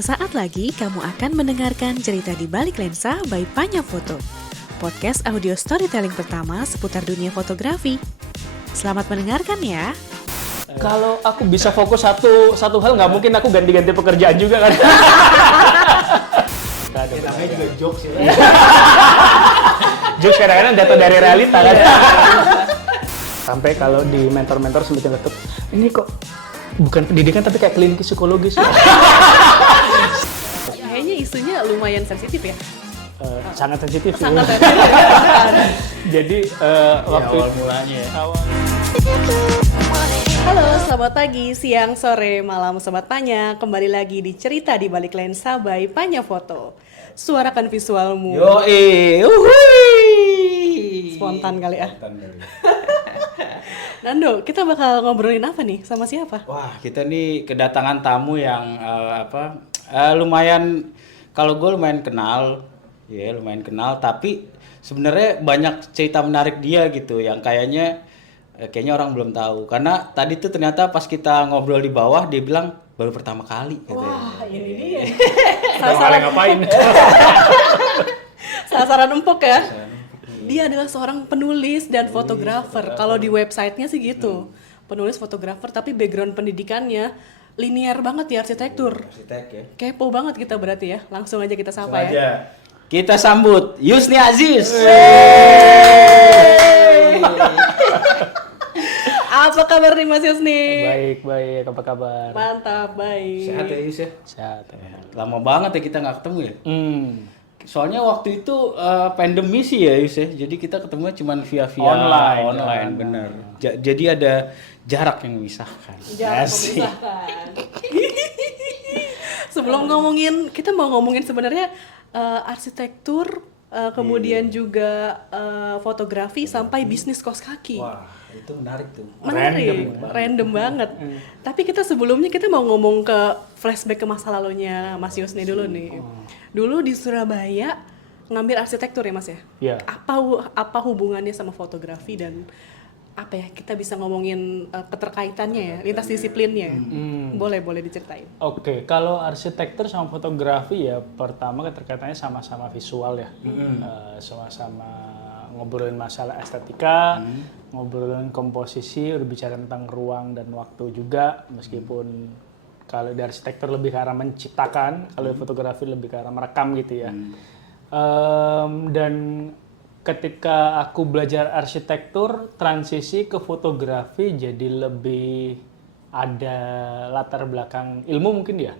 Sesaat lagi kamu akan mendengarkan cerita di balik lensa by Panya Foto, podcast audio storytelling pertama seputar dunia fotografi. Selamat mendengarkan ya. Kalau aku bisa fokus satu hal, nggak mungkin aku ganti-ganti pekerjaan juga kan. Namanya juga jokes ya. Jokes kadang-kadang jatuh dari realita kan. Sampai kalau di mentor-mentor sempat ngetuk, ini kok bukan pendidikan tapi kayak klinik psikologis. Kayaknya isunya lumayan sensitif ya. Sangat sensitif sih. Sangat sensitif. Jadi waktu awal mulanya ya. Halo, selamat pagi, siang, sore, malam Sobat Panya. Kembali lagi di Cerita di Balik Lensa by Panya Foto. Suarakan visualmu. Yoi, Spontan kali ya. Nando, kita bakal ngobrolin apa nih? Sama siapa? Wah, kita nih kedatangan tamu yang lumayan, kalau gue lumayan kenal, tapi sebenarnya banyak cerita menarik dia gitu, yang kayaknya orang belum tahu. Karena tadi tuh ternyata pas kita ngobrol di bawah, dia bilang baru pertama kali. Wah, ini dia. sasaran ngapain? Sasaran empuk ya. Dia adalah seorang penulis dan fotografer. Kalau di websitenya sih gitu. Penulis fotografer, tapi background pendidikannya linear banget ya, arsitektur. Arsitek ya. Kepo banget kita berarti ya. Langsung aja kita sapa ya. Kita sambut Yusni Aziz. Apa kabar nih Mas Yusni? Baik, apa kabar? Mantap, baik. Sehat ya Yus ya? Sehat ya. Lama banget ya kita nggak ketemu ya. Soalnya waktu itu pandemi sih ya Yus ya. Jadi kita ketemunya cuma via online bener. Jadi ada jarak yang memisahkan. Jangan memisahkan. Sebelum ngomongin, kita mau ngomongin sebenarnya arsitektur, kemudian juga fotografi sampai bisnis kaos kaki. Wah, itu menarik tuh. Menarik, random banget. Tapi sebelumnya kita mau ngomong ke flashback ke masa lalunya Mas Yusni dulu nih. Dulu di Surabaya ngambil arsitektur ya Mas ya? Iya. Apa hubungannya sama fotografi dan apa ya, kita bisa ngomongin keterkaitannya ya, lintas disiplinnya. Boleh diceritain. Oke, kalau arsitektur sama fotografi ya pertama keterkaitannya sama-sama visual ya. Sama-sama ngobrolin masalah estetika, ngobrolin komposisi, berbicara tentang ruang dan waktu juga, meskipun kalau di arsitektur lebih ke arah menciptakan, kalau di fotografi lebih ke arah merekam gitu ya. Dan ketika aku belajar arsitektur, transisi ke fotografi jadi lebih ada latar belakang ilmu mungkin ya.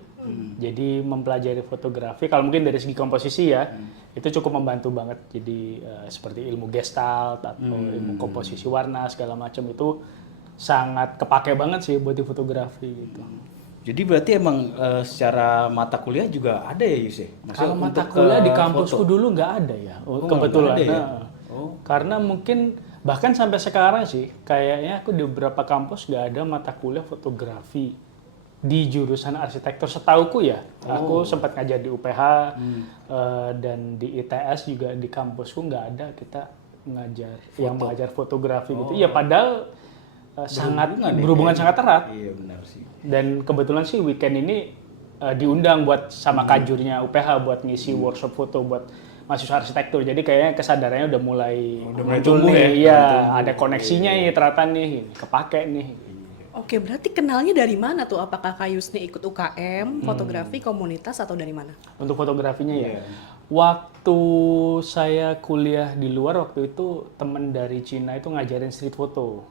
Jadi mempelajari fotografi, kalau mungkin dari segi komposisi ya, itu cukup membantu banget. Jadi seperti ilmu gestalt atau ilmu komposisi warna segala macam itu sangat kepake banget sih buat di fotografi gitu. Jadi berarti emang secara mata kuliah juga ada ya Yus ya? Kalau mata kuliah di kampusku dulu nggak ada ya, kebetulan. Ada ya? Karena mungkin bahkan sampai sekarang sih, kayaknya aku di beberapa kampus nggak ada mata kuliah fotografi di jurusan arsitektur setauku ya. Aku sempat ngajar di UPH dan di ITS juga di kampusku nggak ada kita ngajar yang mengajar fotografi gitu. Ya padahal sangat berhubungan sangat erat. Iya benar sih. Dan kebetulan sih weekend ini diundang buat sama kajurnya UPH buat ngisi workshop foto buat mahasiswa arsitektur. Jadi kayaknya kesadarannya udah mulai tumbuh nih. ya. Iya, ada koneksinya nih ternyata nih, kepake nih. Oke, berarti kenalnya dari mana tuh? Apakah Kak Yusni ikut UKM, fotografi, komunitas, atau dari mana? Untuk fotografinya ya. Waktu saya kuliah di luar waktu itu temen dari Cina itu ngajarin street photo.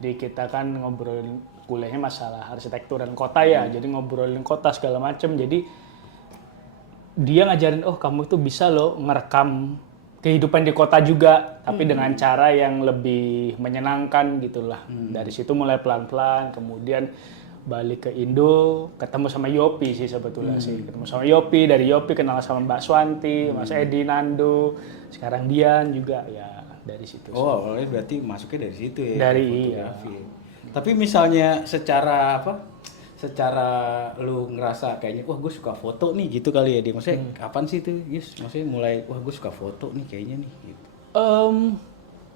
Jadi kita kan ngobrolin kuliahnya masalah arsitektur dan kota ya. Jadi ngobrolin kota segala macem. Jadi dia ngajarin, oh kamu itu bisa loh ngerekam kehidupan di kota juga, tapi dengan cara yang lebih menyenangkan gitulah. Dari situ mulai pelan-pelan, kemudian balik ke Indo, ketemu sama Yopi sih sebetulnya sih. Ketemu sama Yopi, dari Yopi kenal sama Mbak Swanti, Mas Edi, Nando, sekarang Dian juga ya dari situ. Oh, awalnya berarti masuknya dari situ ya. Dari fotografi. Tapi misalnya secara lu ngerasa kayaknya wah gue suka foto nih gitu kali ya dia. Maksudnya kapan sih itu Yus? Maksudnya mulai wah gue suka foto nih kayaknya nih gitu.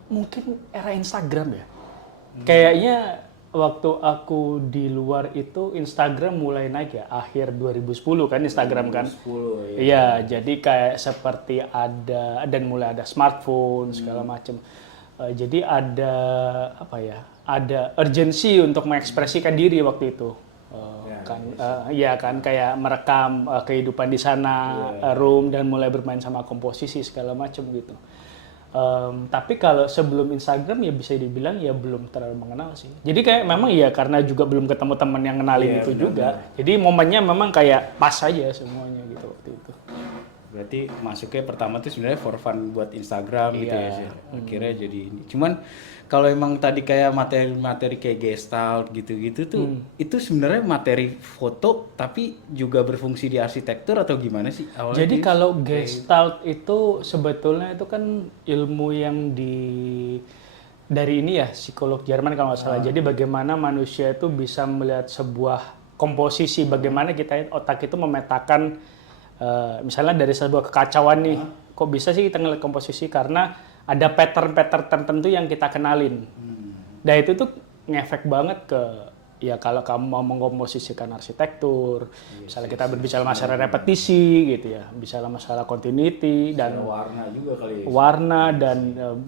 Mungkin era Instagram ya. Kayaknya waktu aku di luar itu Instagram mulai naik ya, akhir 2010 kan Instagram kan. 10 ya. Iya, jadi kayak seperti ada dan mulai ada smartphone segala macam. Jadi ada apa ya? Ada urgensi untuk mengekspresikan diri waktu itu. Iya kan kayak merekam kehidupan di sana, room dan mulai bermain sama komposisi segala macam gitu. Tapi kalau sebelum Instagram ya bisa dibilang ya belum terlalu mengenal sih. Jadi kayak memang ya karena juga belum ketemu teman yang kenalin itu juga. Jadi momennya memang kayak pas aja semuanya gitu waktu itu. Berarti masuknya pertama tuh sebenarnya for fun buat Instagram gitu ya sih. Akhirnya jadi ini. Cuman kalau emang tadi kayak materi-materi kayak gestalt gitu-gitu tuh itu sebenarnya materi foto tapi juga berfungsi di arsitektur atau gimana sih awalnya? Jadi kalau gestalt itu sebetulnya itu kan ilmu yang dari ini ya psikolog Jerman kalau nggak salah. Jadi bagaimana manusia itu bisa melihat sebuah komposisi, bagaimana kita otak itu memetakan misalnya dari sebuah kekacauan nih, kok bisa sih kita ngeliat komposisi karena ada pattern-pattern tertentu yang kita kenalin. Dan itu tuh ngefek banget ke ya kalau kamu mau mengkomposisikan arsitektur, misalnya kita berbicara masalah repetisi gitu ya, bicara masalah continuity dan warna juga kali ya. Warna dan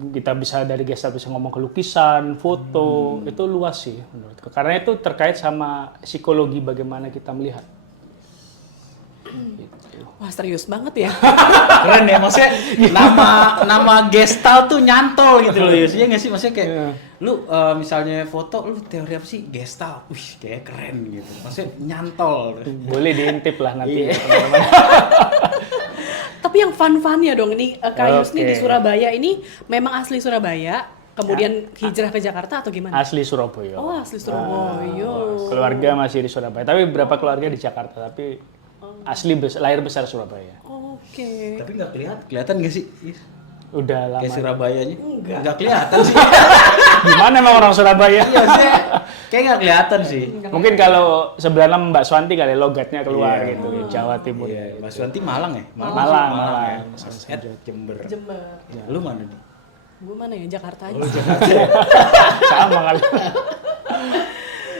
kita bisa dari gestal bisa ngomong ke lukisan, foto, itu luas sih menurutku. Karena itu terkait sama psikologi bagaimana kita melihat. Wah serius banget ya. Keren ya, maksudnya nama gestal tuh nyantol gitu loh, ya nggak sih? Maksudnya kayak lu misalnya foto, lu teori apa sih? Gestal, wih kayak keren gitu. Maksudnya nyantol. Boleh diintip lah nanti. Tapi yang fun-fun ya dong, ini Kak Yusni di Surabaya ini memang asli Surabaya, kemudian hijrah ke Jakarta atau gimana? Asli Surabaya. Oh asli Surabaya. Keluarga masih di Surabaya, tapi beberapa keluarga di Jakarta, tapi asli lahir besar Surabaya. Oke. Tapi nggak kelihatan nggak sih? Udah lama. Kayak Surabayanya? Nggak kelihatan sih. Gimana emang orang Surabaya? Iya sih, kayak nggak kelihatan sih. Mungkin kalau sebelah Mbak Swanti kali logatnya keluar gitu di Jawa Timur. Iya, Mas Wanti Malang ya? Malang. Ya? Mas Ed Jember. Jember. Ya, lu mana nih? Gue mana ya? Jakarta aja. Sama kali.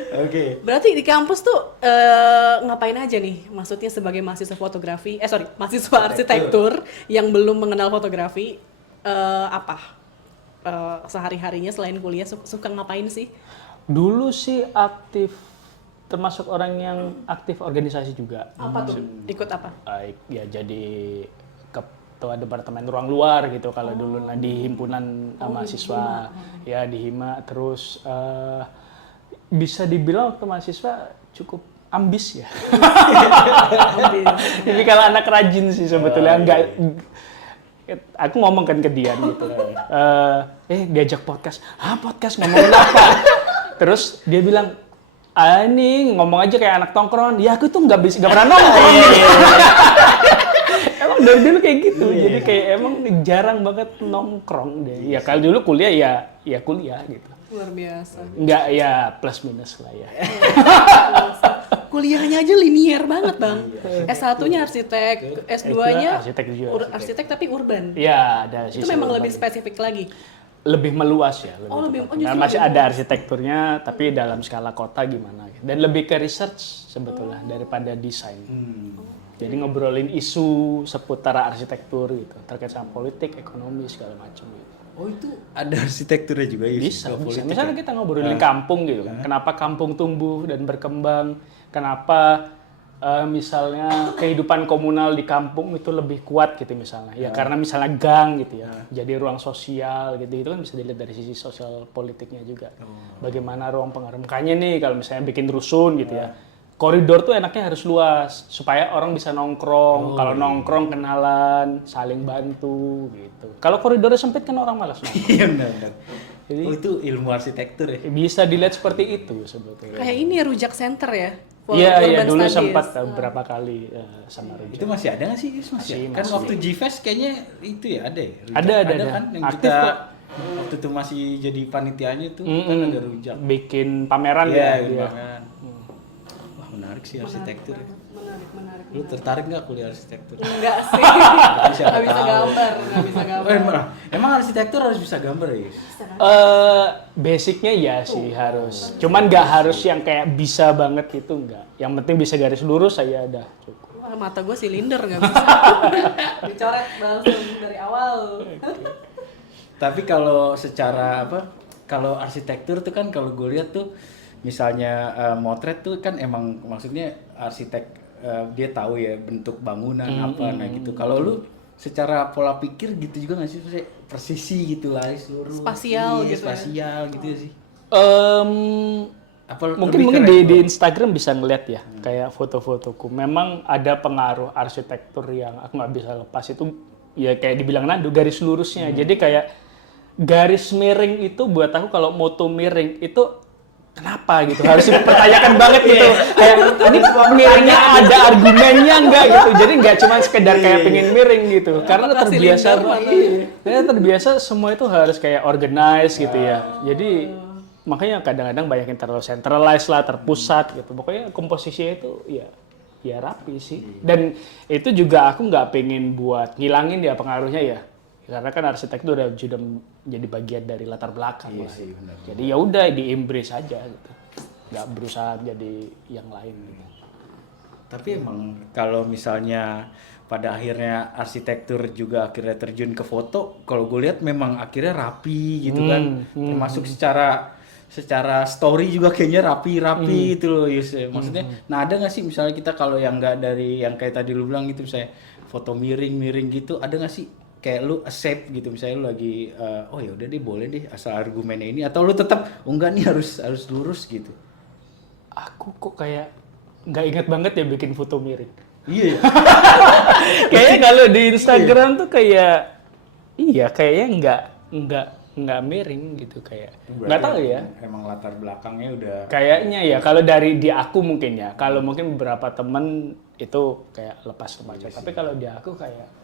Oke. Berarti di kampus tuh ngapain aja nih? Maksudnya sebagai mahasiswa fotografi, mahasiswa arsitektur yang belum mengenal fotografi, apa sehari-harinya selain kuliah suka ngapain sih? Dulu sih aktif, termasuk orang yang aktif organisasi juga. Apa tuh? Ikut apa? Baik, ya jadi ketua departemen ruang luar gitu kalau dulu di himpunan mahasiswa, ya di Hima. Terus bisa dibilang waktu mahasiswa cukup ambis ya. Jadi kalau anak rajin sih sebetulnya enggak. Aku ngomong kan ke dia gitu. Diajak podcast. Podcast ngomongin apa? Terus dia bilang, ini ngomong aja kayak anak tongkrongan. Ya aku tuh nggak pernah nongkrong. Emang dari dulu kayak gitu. Jadi kayak emang jarang banget nongkrong deh. Ya kalau dulu kuliah ya kuliah gitu. Luar biasa. Enggak ya plus minus lah ya. Kuliahnya aja linear banget bang. S1-nya arsitek, S2-nya arsitek juga. Arsitek tapi urban. Iya ada. Itu memang lebih spesifik lagi. Lebih meluas ya. Justru masih ada arsitekturnya tapi dalam skala kota gimana. Dan lebih ke research sebetulnya daripada desain. Jadi ngobrolin isu seputar arsitektur gitu, terkait sama politik, ekonomi segala macam gitu. Oh itu ada arsitekturnya juga ya? Bisa. Misalnya kita ngobrolin kampung gitu kan, kenapa kampung tumbuh dan berkembang, kenapa misalnya kehidupan komunal di kampung itu lebih kuat gitu misalnya. Ya karena misalnya gang gitu ya, jadi ruang sosial gitu, itu kan bisa dilihat dari sisi sosial politiknya juga. Bagaimana ruang pengaruh. Makanya nih kalau misalnya bikin rusun gitu ya, koridor tuh enaknya harus luas supaya orang bisa nongkrong. Kalau nongkrong kenalan, saling bantu gitu. Kalau koridornya sempit kan orang malas nongkrong. Iya benar. Jadi itu ilmu arsitektur ya? Bisa dilihat seperti itu sebetulnya. Kayak ini ya Rujak Center ya? Iya dulu sempat beberapa kali sama Rujak. Itu masih ada nggak sih? Masih. Kan waktu G-Fest kayaknya itu ya ada ya? Ada kan yang aktif kita kok. waktu itu masih jadi panitianya tuh kan ada Rujak. Bikin pameran Iya, ya. pameran. Wah menarik sih arsitektur ya. Menarik. menarik. Lu tertarik nggak kuliah arsitektur? Enggak sih. Siapa Nggak bisa tahu. gambar, nggak bisa gambar. Emang arsitektur harus bisa gambar ya? Basicnya ya sih harus. Cuman nggak harus yang kayak bisa banget gitu nggak. Yang penting bisa garis lurus saya udah cukup. Wah, mata gue silinder nggak bisa. Dicoret langsung dari awal. Tapi kalau secara apa? Kalau arsitektur tuh kan kalau gue lihat tuh misalnya motret tuh kan emang maksudnya arsitek dia tahu ya bentuk bangunan apa nah gitu. Kalau lu secara pola pikir gitu juga nggak sih? Maksudnya presisi gitu lah seluruh. Spasial iya, gitu ya. spasial gitu ya sih. Apa Mungkin lebih ke di retro? Instagram bisa ngeliat ya kayak foto-fotoku. Memang ada pengaruh arsitektur yang aku nggak bisa lepas itu ya kayak dibilang Nando garis lurusnya. Jadi kayak garis miring itu buat aku kalau moto miring itu kenapa gitu harus dipertanyakan banget gitu. Kayak ini miringnya ada argumennya enggak gitu. Jadi nggak cuma sekedar kayak pengen miring gitu. Karena Apakah terbiasa silinder, karena terbiasa semua itu harus kayak organize gitu ya. Jadi makanya kadang-kadang banyak yang terlalu centralized lah, terpusat gitu. Pokoknya komposisinya itu ya rapi sih. Dan itu juga aku nggak pengen buat ngilangin ya pengaruhnya ya. Karena kan arsitek itu udah jadi bagian dari latar belakang Iya lah. sih, benar. Jadi ya udah di embrace aja gitu. Nggak berusaha jadi yang lain gitu. Tapi emang kalau misalnya pada akhirnya arsitektur juga akhirnya terjun ke foto, kalau gue lihat memang akhirnya rapi gitu kan, termasuk secara story juga kayaknya rapi gitu loh Yus. Maksudnya, nah ada nggak sih misalnya kita kalau yang nggak dari yang kayak tadi lu bilang gitu, misalnya foto miring gitu, ada nggak sih kayak lu accept gitu misalnya lu lagi oh ya udah deh boleh deh asal argumennya ini atau lu tetap oh enggak nih harus lurus gitu. Aku kok kayak nggak inget banget ya bikin foto miring. Iya. Kayaknya kalau di Instagram tuh kayaknya nggak miring gitu kayak nggak tahu ya. Emang latar belakangnya udah Kayaknya ya kalau dari di aku mungkin ya. Kalau mungkin beberapa temen itu kayak lepas remaja. Tapi kalau di aku kayak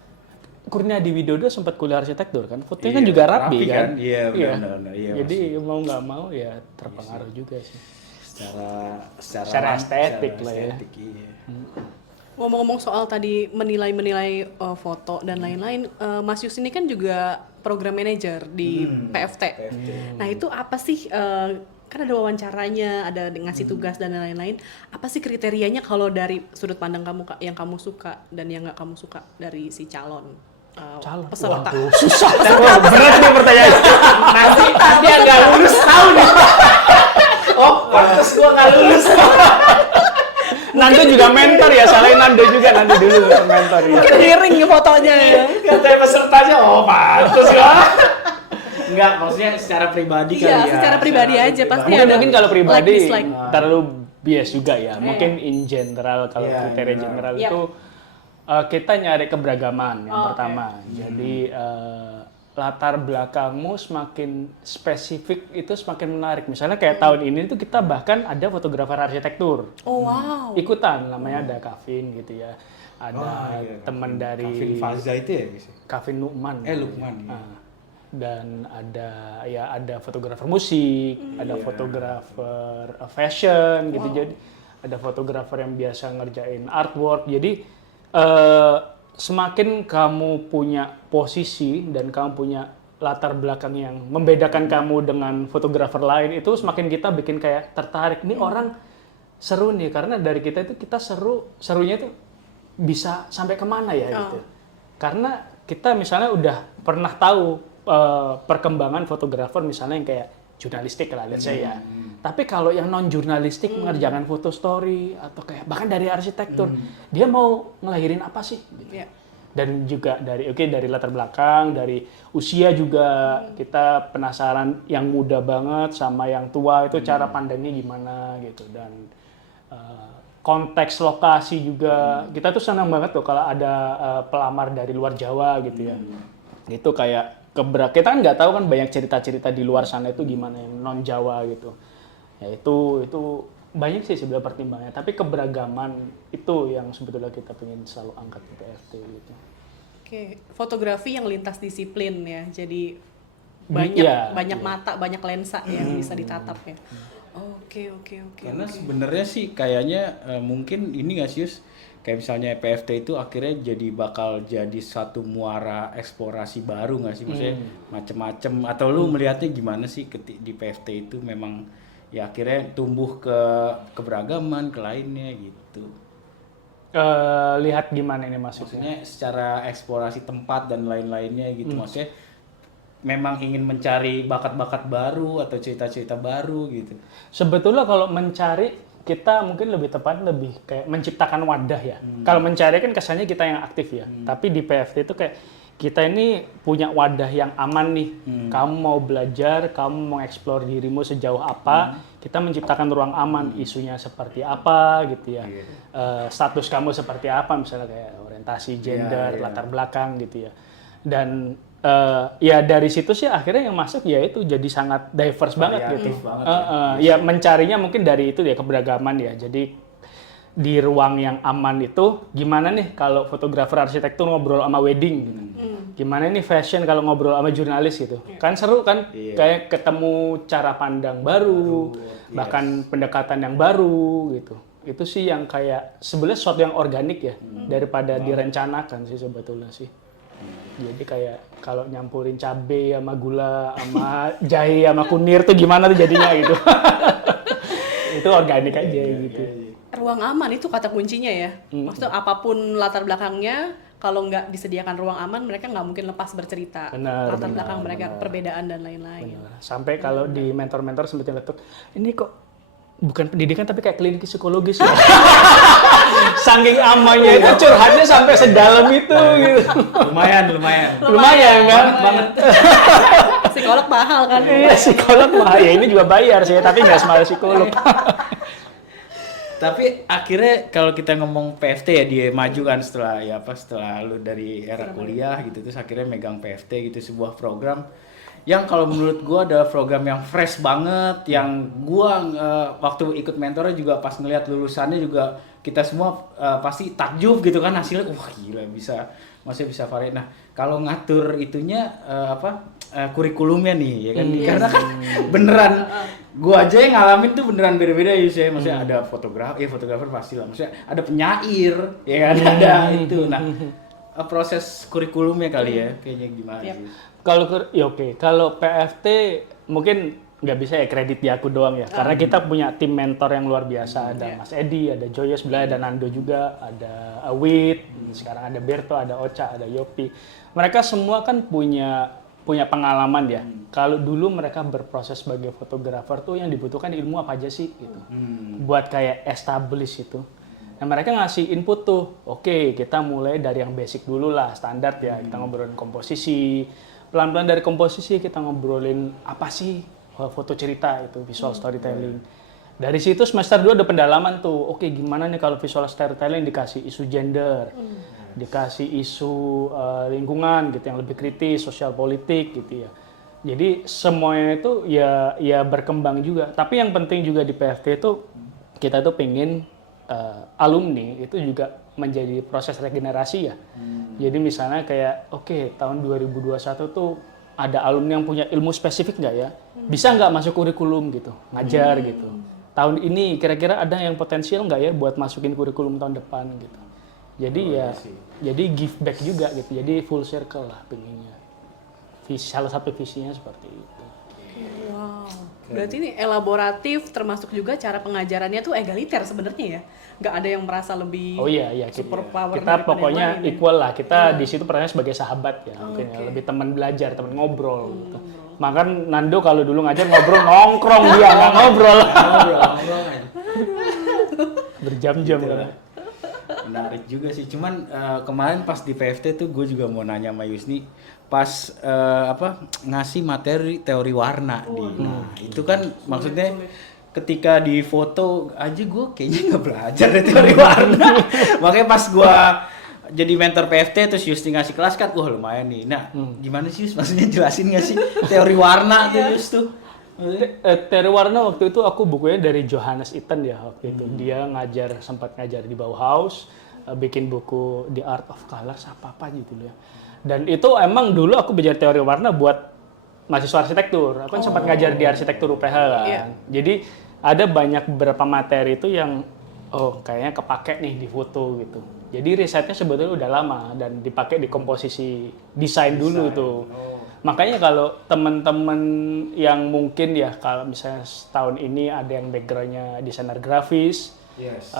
Kurniadi Widodo sempat kuliah arsitektur kan. Fotonya kan Iya, juga rapi rapi kan. kan? Iya, benar-benar. Iya, Jadi mau nggak mau ya terpengaruh juga sih. secara estetik lah ya. estetik, iya. Ngomong-ngomong soal tadi menilai foto dan lain-lain, Mas Yus ini kan juga program manager di PFT. Nah itu apa sih, kan ada wawancaranya, ada ngasih tugas dan lain-lain. Apa sih kriterianya kalau dari sudut pandang kamu yang kamu suka dan yang nggak kamu suka dari si calon peserta? Waduh, susah. Wah, berat nih pertanyaan. Nanti agak lulus tahu nih. Oh, pantas gua nggak lulus. Nando juga mentor ya, salahin Nando juga nanti dulu mentor ya. Mungkin miring fotonya ya. Katanya pesertanya, oh pantas ya. Enggak, maksudnya secara pribadi kali Iya, ya. secara pribadi aja pasti Mungkin ada mungkin kalau pribadi like, dislike. terlalu bias juga ya. Mungkin in general kalau Iya, kriteria in general Yap. itu kita nyari keberagaman yang Oh, pertama. Jadi latar belakangmu semakin spesifik itu semakin menarik. Misalnya kayak tahun ini tuh kita bahkan ada fotografer arsitektur. Oh wow. Ikutan namanya ada Kavin gitu ya. Ada iya, teman dari Kavin Faza itu ya, guys. Kavin Lukman. Lukman, iya. Dan ada fotografer musik, ada fotografer fashion gitu. Jadi ada fotografer yang biasa ngerjain artwork. Jadi semakin kamu punya posisi dan kamu punya latar belakang yang membedakan kamu dengan fotografer lain itu semakin kita bikin kayak tertarik nih orang seru nih karena dari kita itu kita serunya itu bisa sampai kemana ya gitu. Karena kita misalnya udah pernah tahu perkembangan fotografer misalnya yang kayak jurnalistik lah let's say ya. Tapi kalau yang non jurnalistik mengerjakan foto story atau kayak bahkan dari arsitektur, dia mau ngelahirin apa sih? Gitu. Iya. Dan juga dari dari latar belakang, dari usia juga kita penasaran yang muda banget sama yang tua itu cara pandangnya gimana gitu dan konteks lokasi juga kita tuh senang banget tuh kalau ada pelamar dari luar Jawa gitu ya. Itu kayak kita kan nggak tahu kan banyak cerita-cerita di luar sana itu gimana yang non Jawa gitu. Ya itu banyak sih sebenarnya pertimbangannya, tapi keberagaman itu yang sebetulnya kita pengen selalu angkat di PFT gitu. Oke, fotografi yang lintas disiplin ya. Jadi Iya, banyak mata, banyak lensa yang bisa ditatap ya. Oke. Karena sebenarnya sih kayaknya mungkin ini nggak sih Yus, kayak misalnya PFT itu akhirnya bakal jadi satu muara eksplorasi baru nggak sih, maksudnya macem-macem, atau lu melihatnya gimana sih di PFT itu memang ya akhirnya tumbuh ke keberagaman ke lainnya gitu. Lihat gimana ini maksudnya? Maksudnya secara eksplorasi tempat dan lain-lainnya gitu, maksudnya memang ingin mencari bakat-bakat baru atau cerita-cerita baru gitu. Sebetulnya kalau mencari, kita mungkin lebih tepat lebih kayak menciptakan wadah ya. Kalau mencari kan kesannya kita yang aktif ya. Tapi di PFT itu kayak kita ini punya wadah yang aman nih. Kamu mau belajar, kamu mau eksplor dirimu sejauh apa, kita menciptakan ruang aman. Isunya seperti apa gitu ya. Status kamu seperti apa, misalnya kayak orientasi, gender, latar belakang gitu ya. Dan ya dari situ sih akhirnya yang masuk ya itu jadi sangat diverse banget gitu. Ya mencarinya mungkin dari itu ya, keberagaman ya. Jadi di ruang yang aman itu gimana nih kalau fotografer arsitektur ngobrol sama wedding gitu. Gimana nih fashion kalau ngobrol sama jurnalis gitu. Kan seru kan, kayak ketemu cara pandang baru, bahkan pendekatan yang baru gitu. Itu sih yang kayak sebenarnya sesuatu yang organik ya, daripada direncanakan sih sebetulnya sih. Jadi kayak kalau nyampurin cabe sama gula sama jahe sama kunir tuh gimana tuh jadinya gitu. Itu organik aja gitu. Ruang aman itu kata kuncinya ya. Maksudnya apapun latar belakangnya, kalau nggak disediakan ruang aman, mereka nggak mungkin lepas bercerita. Latar belakang mereka, perbedaan dan lain-lain. Sampai kalau di mentor-mentor sempat nyeletuk, ini kok bukan pendidikan tapi kayak klinik psikologis ya. Saking amannya itu curhatnya sampai sedalam itu gitu. Lumayan kan? Banget. Psikolog mahal kan? Iya, psikolog mahal. Ya ini juga bayar sih, tapi nggak semua psikolog. Tapi akhirnya kalau kita ngomong PFT ya, dia maju kan setelah lu dari era kuliah gitu, terus akhirnya megang PFT gitu, sebuah program yang kalau menurut gua adalah program yang fresh banget, yang gua waktu ikut mentornya juga pas ngelihat lulusannya juga kita semua pasti takjub gitu kan hasilnya, wah gila masih bisa varian. Nah kalau ngatur itunya kurikulumnya nih ya kan, karena kan beneran gua aja yang ngalamin tuh beneran beda-beda ya, maksudnya ada fotografer pasti lah, maksudnya ada penyair ya kan, ada itu. Nah proses kurikulumnya kali ya kayaknya gimana sih? Kalau PFT mungkin nggak bisa ya kredit di aku doang ya, karena kita punya tim mentor yang luar biasa. Ada Mas Edi, ada Joyce, ada Nando juga, ada Awit, sekarang ada Berto, ada Ocha, ada Yopi. Mereka semua kan punya pengalaman ya. Kalau dulu mereka berproses sebagai fotografer tuh yang dibutuhkan ilmu apa aja sih gitu. Buat kayak establish itu. Nah mereka ngasih input tuh, oke, kita mulai dari yang basic dulu lah, standar ya. Kita ngobrolin komposisi, pelan-pelan dari komposisi kita ngobrolin apa sih foto cerita itu, visual storytelling. Dari situ semester 2 ada pendalaman tuh, oke gimana nih kalau visual storytelling dikasih isu gender, dikasih isu lingkungan gitu yang lebih kritis, sosial politik gitu ya. Jadi semuanya itu ya berkembang juga. Tapi yang penting juga di PFT itu kita tuh pengen alumni itu juga menjadi proses regenerasi ya. Jadi misalnya kayak tahun 2021 tuh ada alumni yang punya ilmu spesifik nggak ya? Bisa nggak masuk kurikulum gitu, ngajar gitu. Tahun ini kira-kira ada yang potensial nggak ya buat masukin kurikulum tahun depan gitu. Jadi jadi give back juga gitu. Jadi full circle lah pengennya. Salah satu visinya seperti itu. Wow. Berarti ini elaboratif, termasuk juga cara pengajarannya tuh egaliter sebenarnya ya. Nggak ada yang merasa lebih super power. Kita pokoknya equal lah. Kita di situ perannya sebagai sahabat ya. Mungkin ya. Lebih teman belajar, teman ngobrol gitu. Makan Nando kalau dulu ngajar ngobrol nongkrong dia nggak ngobrol. Berjam-jam gitu kan. Menarik juga sih. Cuman kemarin pas di PFT tuh gue juga mau nanya sama Yusni pas ngasih materi teori warna nah itu kan maksudnya ketika di foto aja gue kayaknya nggak belajar dari teori warna. Makanya pas gue jadi mentor PFT terus Yusni ngasih kelas kan, wah lumayan nih. Nah gimana sih Yus? Maksudnya jelasin nggak sih teori warna tuh Yus tuh? Teori warna waktu itu aku bukunya dari Johannes Itten ya waktu itu. Dia sempat ngajar di Bauhaus, bikin buku The Art of Colors apa gitu ya. Dan itu emang dulu aku belajar teori warna buat mahasiswa arsitektur. Aku kan sempat ngajar di arsitektur UPH kan. Jadi ada beberapa materi itu yang kayaknya kepake nih di foto gitu. Jadi risetnya sebetulnya udah lama dan dipakai di komposisi desain dulu tuh. Makanya kalau teman-teman yang mungkin ya kalau misalnya tahun ini ada yang backgroundnya desainer grafis,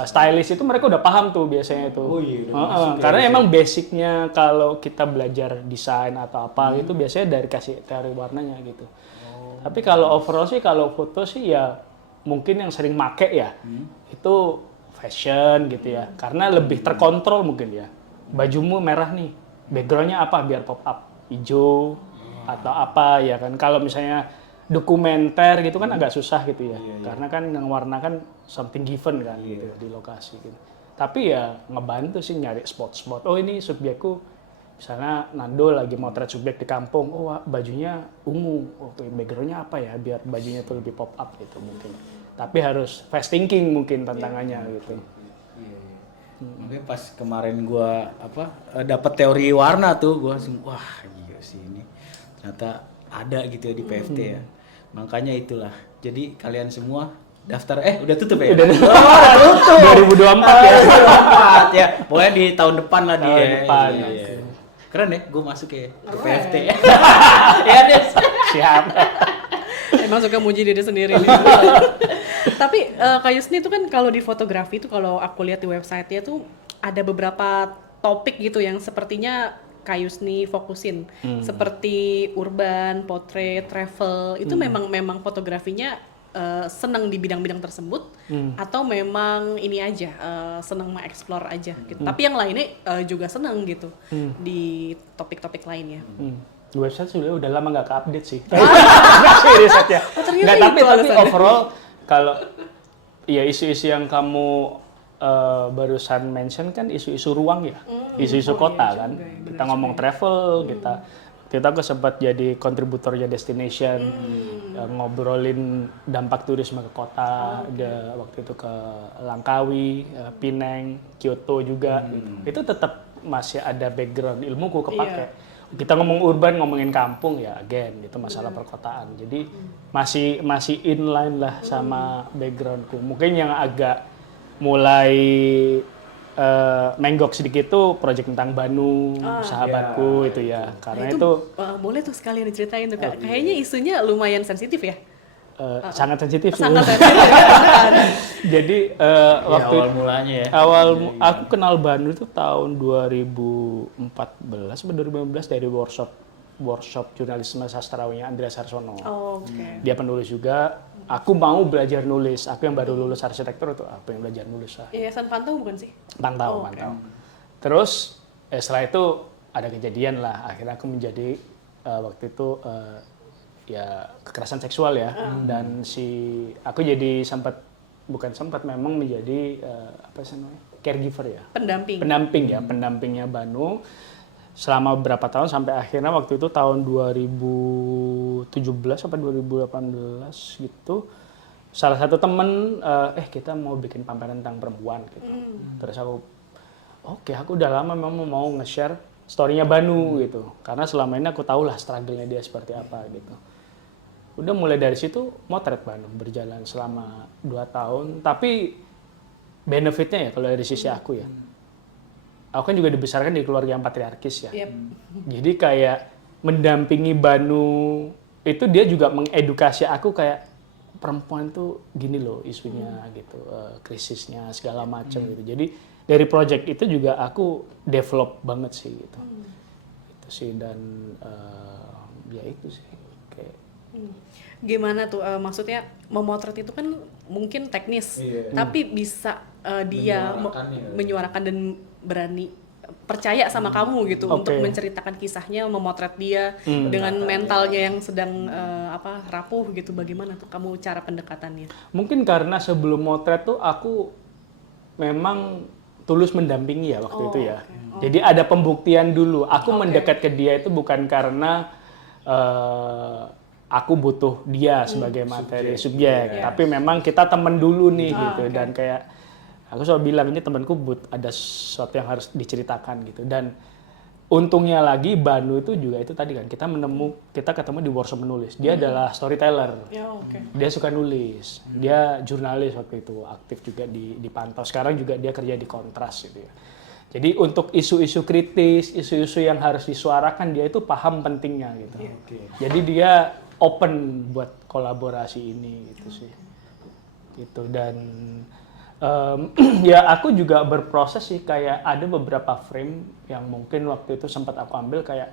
stylist itu mereka udah paham tuh biasanya itu. Oh iya, udah masuk Karena ya, emang basicnya kalau kita belajar desain atau apa itu biasanya dari kasih teori warnanya gitu. Tapi kalau overall sih kalau foto sih ya mungkin yang sering make ya itu fashion gitu ya. Karena lebih terkontrol mungkin ya. Bajumu merah nih, backgroundnya apa biar pop up hijau atau apa ya kan. Kalau misalnya dokumenter gitu kan agak susah gitu ya. Karena kan yang warna kan something given kan gitu di lokasi gitu. Tapi ya ngebantu sih nyari spot-spot. Oh ini subjekku misalnya Nando lagi motret subjek di kampung. Oh bajunya ungu. Oh backgroundnya apa ya biar bajunya tuh lebih pop up gitu mungkin. Tapi harus fast thinking mungkin tantangannya gitu. Makanya pas kemarin gua dapat teori warna tuh, gua langsung wah gila sih ini. Ternyata ada gitu ya di PFT ya. Makanya itulah. Jadi kalian semua daftar udah tutup ya? Udah tutup. 2024 ya. 2024 ya. Pokoknya di tahun depan lah dia. Tahun depan. Iya. Keren ya, gue masuk ya ke PFT. Ya Des. Siap. Emang suka muji diri sendiri nih. Tapi Kak Yusni itu kan kalau di fotografi itu kalau aku lihat di website-nya tuh ada beberapa topik gitu yang sepertinya Kak Yusni fokusin. Seperti urban, portrait, travel. Itu memang fotografinya senang di bidang-bidang tersebut atau memang ini aja senang mengeksplor aja gitu. Tapi yang lainnya juga senang gitu di topik-topik lainnya. Di website udah lama nggak ke-update sih. Nggak sih risetnya. Nggak, tapi overall kalau ya isu-isu yang kamu barusan mention kan isu-isu ruang ya, isu-isu kota kan. Kita ngomong travel, kita sempat jadi kontributornya destination, ngobrolin dampak turisme ke kota, waktu itu ke Langkawi, Pineng, Kyoto juga. Itu tetap masih ada background ilmuku kepake. Kita ngomong urban, ngomongin kampung ya again itu masalah perkotaan. Jadi masih inline lah sama backgroundku. Mungkin yang agak mulai menggok sedikit tuh project tentang Banu, sahabatku itu ya. Karena itu boleh tuh sekalian diceritain tuh Kak. Kayaknya isunya lumayan sensitif ya. Sangat sensitif sih. Sangat sensitif. Jadi waktu awal mulanya ya. Aku kenal Banu itu tahun 2014 atau 2015 dari workshop jurnalisme sastrawinya Andreas Harsono. Oke. Dia penulis juga. Aku mau belajar nulis. Aku yang baru lulus arsitektur tuh aku yang belajar nulis lah. Yayasan Pantau bukan sih? Pantau. Terus setelah itu ada kejadian lah. Akhirnya aku menjadi waktu itu ya kekerasan seksual ya. Dan aku jadi memang menjadi apa sih namanya? Caregiver ya. Pendampingnya Banu selama beberapa tahun sampai akhirnya waktu itu tahun 2017 sampai 2018 gitu. Salah satu temen kita mau bikin pameran tentang perempuan gitu. Terus aku udah lama memang mau nge-share story-nya Banu gitu. Karena selama ini aku tahu lah struggle-nya dia seperti apa gitu. Udah mulai dari situ motret Banu berjalan selama 2 tahun. Tapi benefitnya ya kalau dari sisi aku ya. Aku kan juga dibesarkan di keluarga yang patriarkis ya. Jadi kayak mendampingi Banu itu dia juga mengedukasi aku kayak perempuan tuh gini loh isunya gitu, krisisnya segala macam gitu. Jadi dari project itu juga aku develop banget sih gitu. Itu sih dan ya itu sih kayak Gimana tuh maksudnya memotret itu kan mungkin teknis, tapi bisa dia menyuarakan dan berani percaya sama kamu gitu untuk menceritakan kisahnya, memotret dia dengan mentalnya yang sedang rapuh gitu. Bagaimana tuh kamu cara pendekatannya? Mungkin karena sebelum motret tuh aku memang tulus mendampingi ya waktu itu ya. Jadi ada pembuktian dulu. Aku mendekat ke dia itu bukan karena aku butuh dia sebagai materi subjek, tapi memang kita temen dulu nih gitu. Dan kayak aku selalu bilang ini temanku ada sesuatu yang harus diceritakan gitu. Dan untungnya lagi Banu itu juga itu tadi kan kita ketemu di workshop menulis. Dia adalah storyteller. Dia suka nulis. Dia jurnalis waktu itu, aktif juga di Pantau. Sekarang juga dia kerja di Kontras gitu ya. Jadi untuk isu-isu kritis, isu-isu yang harus disuarakan dia itu paham pentingnya gitu. Jadi dia open buat kolaborasi ini gitu sih. Gitu dan ya aku juga berproses sih, kayak ada beberapa frame yang mungkin waktu itu sempat aku ambil kayak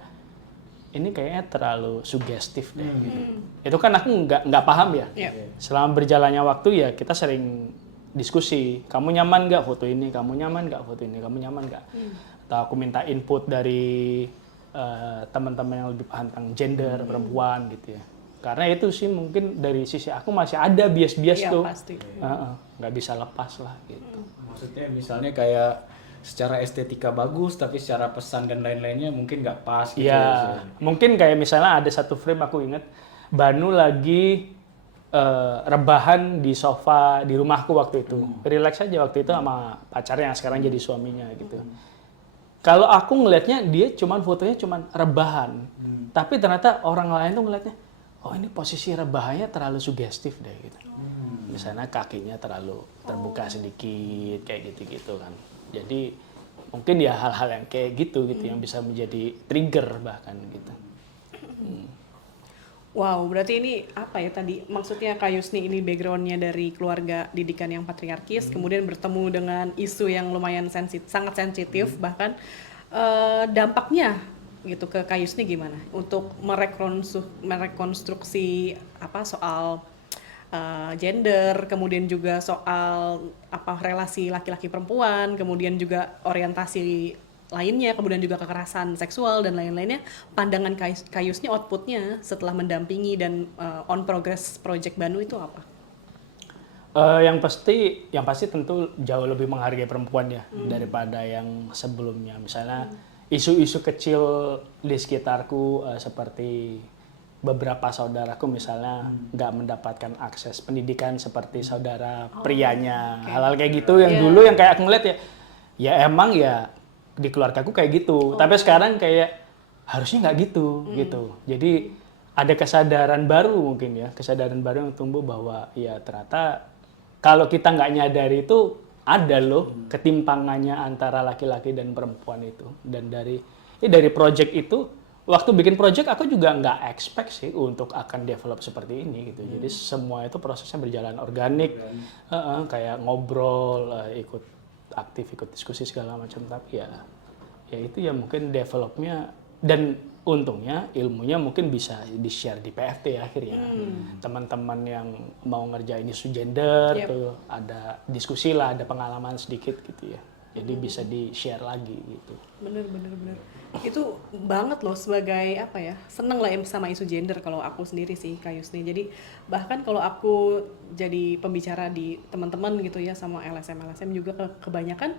ini kayaknya terlalu sugestif deh gitu. Itu kan aku nggak paham ya. Selama berjalannya waktu ya kita sering diskusi, kamu nyaman nggak foto ini, kamu nyaman nggak foto ini, kamu nyaman nggak? Atau aku minta input dari teman-teman yang lebih paham tentang gender, perempuan gitu ya. Karena itu sih mungkin dari sisi aku masih ada bias-bias tuh. Pasti. Nggak bisa lepas lah gitu. Maksudnya misalnya kayak secara estetika bagus tapi secara pesan dan lain-lainnya mungkin nggak pas gitu. Iya, mungkin kayak misalnya ada satu frame aku inget, Banu lagi rebahan di sofa di rumahku waktu itu. Relax aja waktu itu sama pacarnya yang sekarang jadi suaminya gitu. Kalau aku ngelihatnya dia fotonya cuman rebahan. Tapi ternyata orang lain tuh ngelihatnya, oh ini posisi rebahannya terlalu sugestif deh gitu. Misalnya kakinya terlalu terbuka sedikit kayak gitu-gitu kan. Jadi mungkin ya hal-hal yang kayak gitu yang bisa menjadi trigger bahkan gitu. Wow, berarti ini apa ya tadi? Maksudnya Kak Yusni ini background-nya dari keluarga didikan yang patriarkis, kemudian bertemu dengan isu yang lumayan sangat sensitif, bahkan dampaknya gitu ke Kak Yusni gimana? Untuk merekonstruksi apa soal gender, kemudian juga soal apa relasi laki-laki perempuan, kemudian juga orientasi lainnya, kemudian juga kekerasan seksual dan lain-lainnya. Pandangan Kak Yusni outputnya setelah mendampingi dan on progress project Banu itu apa? Yang pasti tentu jauh lebih menghargai perempuan ya daripada yang sebelumnya. Misalnya isu-isu kecil di sekitarku seperti beberapa saudaraku misalnya nggak mendapatkan akses pendidikan seperti saudara prianya, hal-hal kayak gitu yang dulu yang kayak aku ngeliat ya emang ya di keluargaku kayak gitu, tapi sekarang kayak harusnya nggak gitu gitu. Jadi ada kesadaran baru mungkin ya, kesadaran baru yang tumbuh bahwa ya ternyata kalau kita nggak nyadari itu ada loh ketimpangannya antara laki-laki dan perempuan itu. Dan dari project itu, waktu bikin project aku juga nggak expect sih untuk akan develop seperti ini gitu. Jadi semua itu prosesnya berjalan organik, kayak ngobrol, ikut diskusi segala macam. Tapi ya itu ya mungkin developnya dan untungnya ilmunya mungkin bisa di-share di PFT ya akhirnya. Teman-teman yang mau ngerjain isu gender tuh ada diskusi lah, ada pengalaman sedikit gitu ya. Jadi bisa di-share lagi gitu. Bener. Itu banget loh sebagai apa ya, seneng lah sama isu gender kalau aku sendiri sih Kak Yusni. Jadi bahkan kalau aku jadi pembicara di teman-teman gitu ya sama LSM juga kebanyakan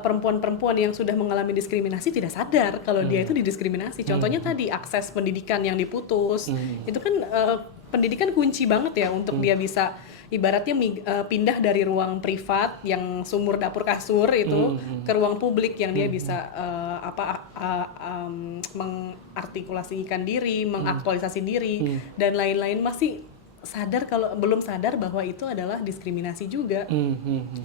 perempuan-perempuan yang sudah mengalami diskriminasi tidak sadar kalau dia itu didiskriminasi. Contohnya tadi akses pendidikan yang diputus. Itu kan pendidikan kunci banget ya untuk dia bisa ibaratnya pindah dari ruang privat yang sumur dapur kasur itu ke ruang publik yang dia bisa mengartikulasikan diri, mengaktualisasi diri dan lain-lain. Masih belum sadar bahwa itu adalah diskriminasi juga.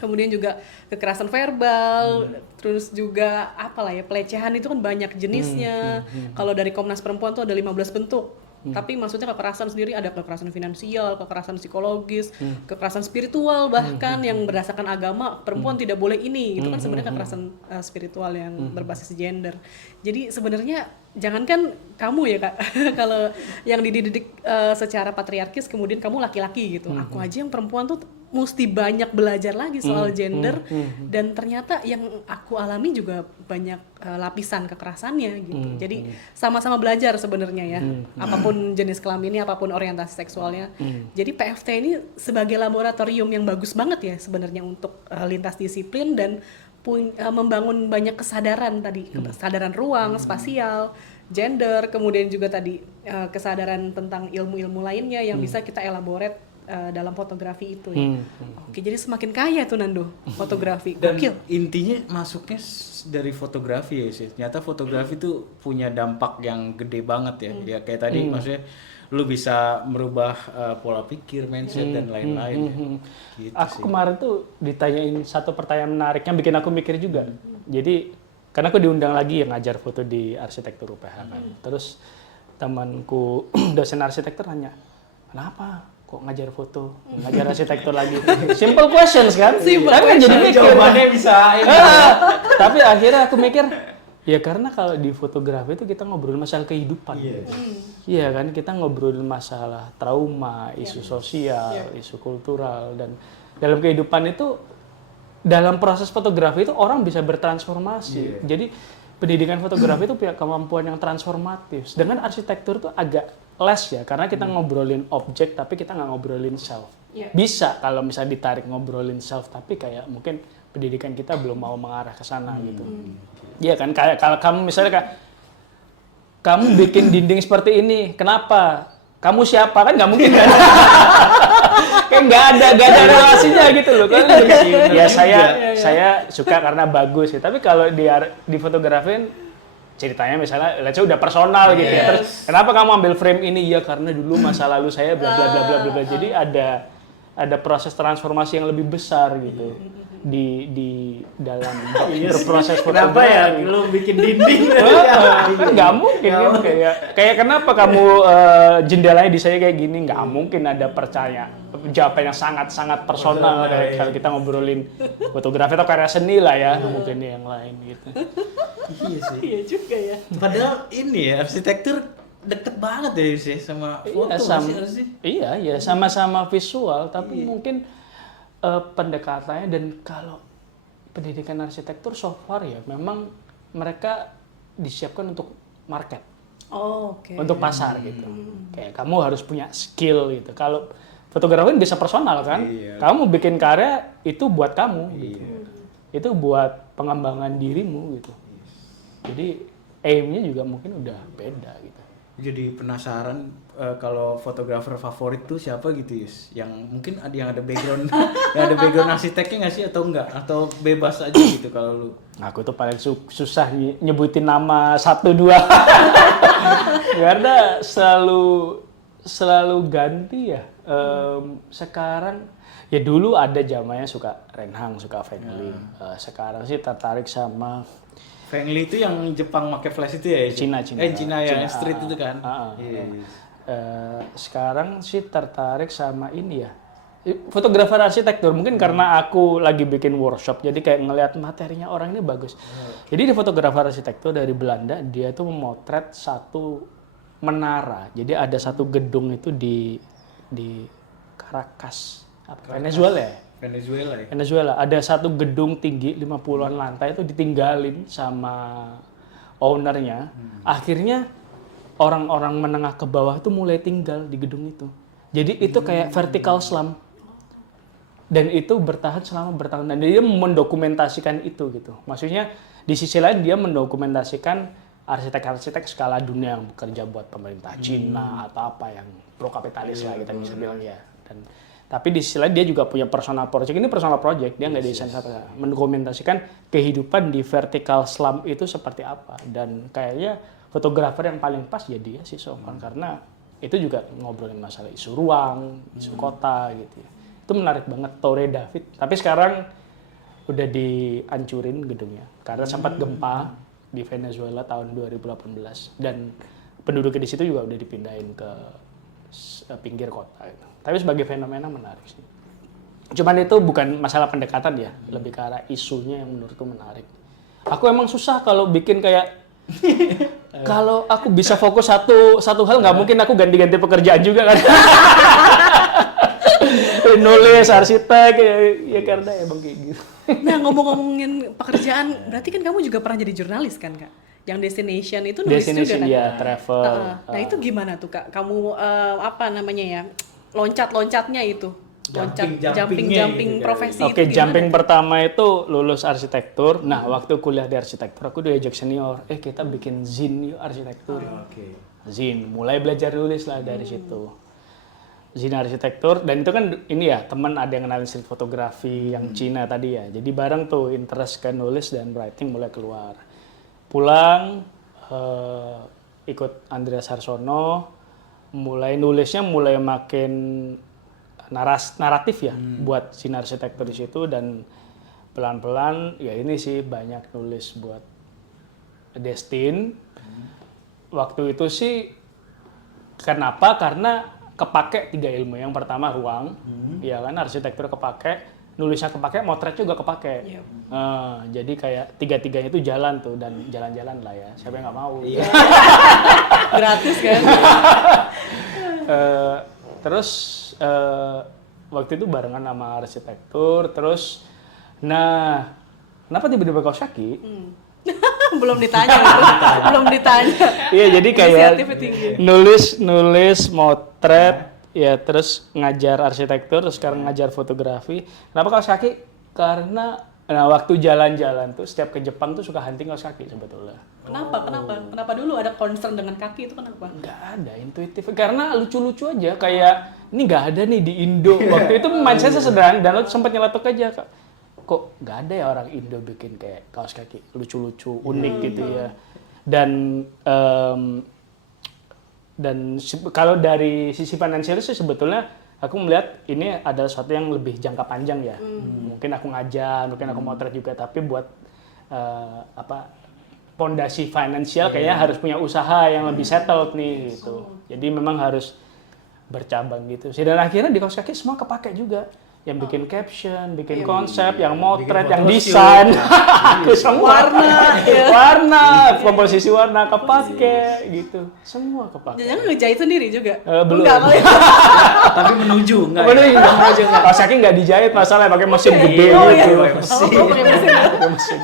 Kemudian juga kekerasan verbal, terus juga pelecehan itu kan banyak jenisnya. Kalau dari Komnas Perempuan tuh ada 15 bentuk. Tapi maksudnya kekerasan sendiri ada kekerasan finansial, kekerasan psikologis, kekerasan spiritual bahkan yang berdasarkan agama perempuan tidak boleh ini. Itu kan sebenarnya kekerasan spiritual yang berbasis gender. Jadi sebenarnya jangankan kamu ya Kak, kalau yang dididik secara patriarkis kemudian kamu laki-laki gitu. Aku aja yang perempuan tuh mesti banyak belajar lagi soal gender dan ternyata yang aku alami juga banyak lapisan kekerasannya gitu. Jadi sama-sama belajar sebenarnya ya. Apapun jenis kelaminnya, apapun orientasi seksualnya. Jadi PFT ini sebagai laboratorium yang bagus banget ya sebenarnya untuk lintas disiplin dan membangun banyak kesadaran tadi, kesadaran ruang, spasial, gender, kemudian juga tadi kesadaran tentang ilmu-ilmu lainnya yang bisa kita elaborate dalam fotografi itu ya. Oke, jadi semakin kaya tuh Nando fotografi. Dan Gokil. intinya masuknya dari fotografi ya sih. Ternyata fotografi tuh punya dampak yang gede banget ya. Ya kayak tadi maksudnya lu bisa merubah pola pikir, mindset dan lain-lain ya. Gitu aku sih. kemarin tuh ditanyain satu pertanyaan menarik yang bikin aku mikir juga. Jadi karena aku diundang lagi yang ngajar foto di arsitektur UPH kan. Terus temanku dosen arsitektur nanya, kenapa kok ngajar foto, ngajar arsitektur lagi? Simple questions kan? Tapi kan jadi mikir. Jawabannya bisa Tapi akhirnya aku mikir, ya karena kalau di fotografi itu kita ngobrolin masalah kehidupan. Iya kan, kita ngobrolin masalah trauma, isu sosial, isu kultural, dan dalam kehidupan itu, dalam proses fotografi itu orang bisa bertransformasi. Jadi pendidikan fotografi itu punya kemampuan yang transformatif. Sedangkan arsitektur itu agak less ya, karena kita ngobrolin objek tapi kita nggak ngobrolin self. Bisa kalau misalnya ditarik ngobrolin self, tapi kayak mungkin pendidikan kita belum mau mengarah ke sana gitu. Iya kan, kayak kalau kamu misalnya kamu bikin dinding seperti ini, kenapa? Kamu siapa? Kan nggak mungkin kan? Kayak nggak ada relasinya gitu loh. Kan? Ya saya suka karena bagus ya. Tapi kalau di fotografin ceritanya misalnya, let's say udah personal gitu ya. Terus kenapa kamu ambil frame ini? Ya karena dulu masa lalu saya bla bla bla bla bla. Jadi ada proses transformasi yang lebih besar gitu di dalam proses fotografi. Kenapa ya lu bikin dinding? Nggak mungkin kan, kayak kenapa kamu jendelanya desainnya kayak gini? Nggak mungkin ada jawaban yang sangat personal kalau kita ngobrolin fotografi atau karya seni lah ya, mungkin yang lain gitu. Iya sih. Iya juga ya. Padahal ini ya arsitektur deket banget ya sih sama foto sih. Iya, sama-sama visual, tapi mungkin pendekatannya, dan kalau pendidikan arsitektur so far ya memang mereka disiapkan untuk market, untuk pasar gitu. Kayak kamu harus punya skill gitu. Kalau fotografi bisa personal kan, kamu bikin karya itu buat kamu, gitu. Itu buat pengembangan dirimu gitu. Jadi aim-nya juga mungkin udah beda gitu. Jadi penasaran kalau fotografer favorit tuh siapa gitu Yus? Yang mungkin ada background arsiteknya nggak sih atau enggak? Atau bebas aja gitu kalau lu? Aku tuh paling susah nyebutin nama 1-2 karena selalu ganti ya. Sekarang ya dulu ada zamannya suka Renhang, suka Feng Li. Sekarang sih tertarik sama Feng Li itu yang Jepang pakai flash itu ya? Cina yang street itu kan? Sekarang sih tertarik sama ini ya, fotografer arsitektur. Mungkin karena aku lagi bikin workshop, jadi kayak ngelihat materinya orang ini bagus. Jadi di fotografer arsitektur dari Belanda, dia tuh memotret satu menara. Jadi ada satu gedung itu di Caracas, Venezuela. Ada satu gedung tinggi 50-an lantai itu ditinggalin sama ownernya. Akhirnya orang-orang menengah ke bawah itu mulai tinggal di gedung itu. Jadi itu kayak vertical slum. Dan itu bertahan selama bertahun. Dan dia mendokumentasikan itu gitu. Maksudnya di sisi lain dia mendokumentasikan arsitek-arsitek skala dunia yang bekerja buat pemerintah Cina atau apa yang pro kapitalis lah kita bisa bilang ya. Tapi di sisi lain dia juga punya personal project. Ini personal project, dia nggak desain apa, mendokumentasikan kehidupan di vertical slum itu seperti apa. Dan kayaknya fotografer yang paling pas ya dia sih Sofwan, karena itu juga ngobrolin masalah isu ruang, isu kota gitu ya. Itu menarik banget, Torre David. Tapi sekarang udah dihancurin gedungnya karena sempat gempa di Venezuela tahun 2018 dan penduduknya di situ juga udah dipindahin ke pinggir kota gitu. Tapi sebagai fenomena menarik sih. Cuman itu bukan masalah pendekatan ya, lebih ke arah isunya yang menurutku menarik. Aku emang susah kalau bikin kayak kalau aku bisa fokus satu hal, nggak mungkin aku ganti-ganti pekerjaan juga kan. Nulis, arsitek, ya karena emang kayak gitu. Nah, ngomongin pekerjaan, berarti kan kamu juga pernah jadi jurnalis kan, Kak? Yang Destination itu nulis juga kan? Ya, travel. Nah, itu gimana tuh, Kak? Kamu apa namanya ya? Loncat-loncatnya itu. Jumping profesi itu. Oke, jumping pertama itu lulus arsitektur. Nah, waktu kuliah di arsitektur aku diajak senior, kita bikin zin yuk arsitektur. Zin, mulai belajar nulis lah dari situ. Zin arsitektur, dan itu kan ini ya, teman ada yang kenalin street fotografi yang Cina tadi ya. Jadi bareng tuh interest ke nulis dan writing mulai keluar. Pulang, ikut Andreas Harsono, mulai nulisnya mulai makin naratif ya buat sinar arsitektur di situ, dan pelan-pelan ya ini sih banyak nulis buat Destin. Waktu itu sih kenapa? Karena kepake 3 ilmu. Yang pertama ruang, ya kan arsitektur kepake, nulisnya kepake, motret juga kepake. Iya. Jadi kayak tiga-tiganya itu jalan tuh dan jalan-jalan lah ya. Siapa yang nggak mau? Gratis kan? Terus waktu itu barengan sama arsitektur. Terus, nah kenapa tiba-tiba kaos kaki? Belum ditanya. Belum ditanya. Iya, jadi kayak Inisiatifnya tinggi. nulis motret, ya terus ngajar arsitektur, terus sekarang ngajar fotografi. Kenapa kaos kaki? Karena waktu jalan-jalan tuh setiap ke Jepang tuh suka hunting kaos kaki sebetulnya. Kenapa dulu ada concern dengan kaki itu kenapa? Nggak ada, intuitif. Karena lucu-lucu aja, kayak ini nggak ada nih di Indo. Waktu itu mindset-nya sederhana dan lo sempat nyeletuk aja, Kak. Kok nggak ada ya orang Indo bikin kayak kaos kaki lucu-lucu, unik gitu ya. Kalau dari sisi finansial sih sebetulnya aku melihat ini adalah sesuatu yang lebih jangka panjang ya. Mungkin aku ngajar, mungkin aku motret juga, tapi buat pondasi finansial kayaknya harus punya usaha yang lebih settled nih gitu. Jadi memang harus bercabang gitu. Dan akhirnya di kaos kaki semua kepake juga. Yang bikin caption, bikin konsep, yang motret, yang desain, aku semua warna, komposisi warna kepake gitu, semua kepake. Jangan ngejahit sendiri juga? Belum. Enggak kali. Tapi menuju enggak? Kaos kaki nggak dijahit, masalah pakai mesin gede Oh, gitu. iya. Pakai mesin. Pakai mesin.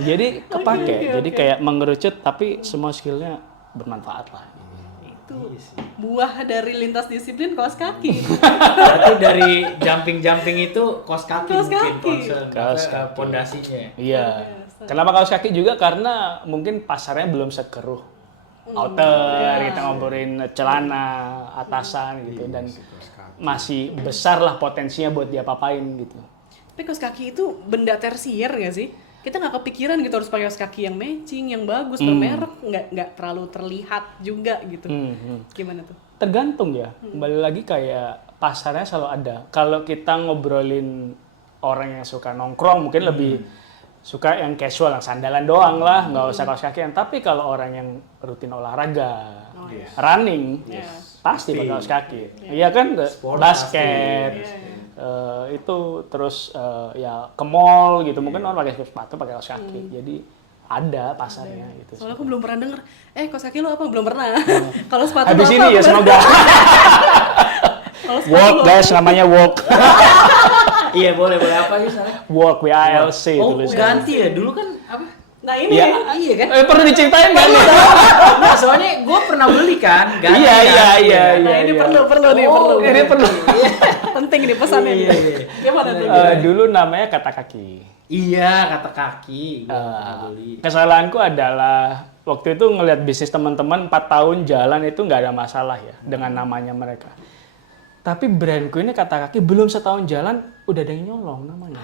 Jadi kepake, jadi kayak mengerucut tapi semua skillnya bermanfaat lah. Itu buah dari lintas disiplin kaos kaki. Berarti dari jumping itu kaos kaki Kaos mungkin kaki. concern, Kaos kaki. pondasinya. Iya. Kenapa kaos kaki juga? Karena mungkin pasarnya belum sekeruh outer, kita ngobrolin celana, atasan gitu, dan masih besar lah potensinya buat dia papain gitu. Tapi kaos kaki itu benda tersier nggak sih? Kita nggak kepikiran gitu harus pakai kaos kaki yang matching, yang bagus, bermerek, nggak terlalu terlihat juga gitu. Gimana tuh? Tergantung ya, kembali lagi kayak pasarnya selalu ada. Kalau kita ngobrolin orang yang suka nongkrong mungkin lebih suka yang casual, yang sandalan doang lah, nggak usah kaos kakian. Tapi kalau orang yang rutin olahraga, running, pasti pakai kaos kaki. Iya kan, basket. Itu terus ya ke mall gitu, mungkin orang pakai sepatu, pakai kaos kaki. Jadi ada pasarnya gitu. Soalnya aku belum pernah denger, kaos kaki lo apa? Belum pernah. Kalau sepatu Habis lo ini apa? ya semoga. Kalau sepatu Walk lo guys, namanya walk. Iya boleh apa aja sana? Walk WALC Oh tulisnya. ganti ya, dulu kan apa? Nah ini Iya. Iya kan? Perlu diceritain nggak nih? Nah, soalnya gue pernah beli kan. ganti Iya, kan? iya, iya. Nah ini perlu nih, Oh, perlu. Ini perlu. Penting nih pesannya. Iya, iya. Gimana tuh? Dulu namanya kata kaki. Iya, kata kaki. Gua pernah beli. Kesalahanku adalah waktu itu ngelihat bisnis teman-teman 4 tahun jalan itu nggak ada masalah ya dengan namanya mereka. Tapi brandku ini kata kaki belum setahun jalan udah ada yang nyolong namanya.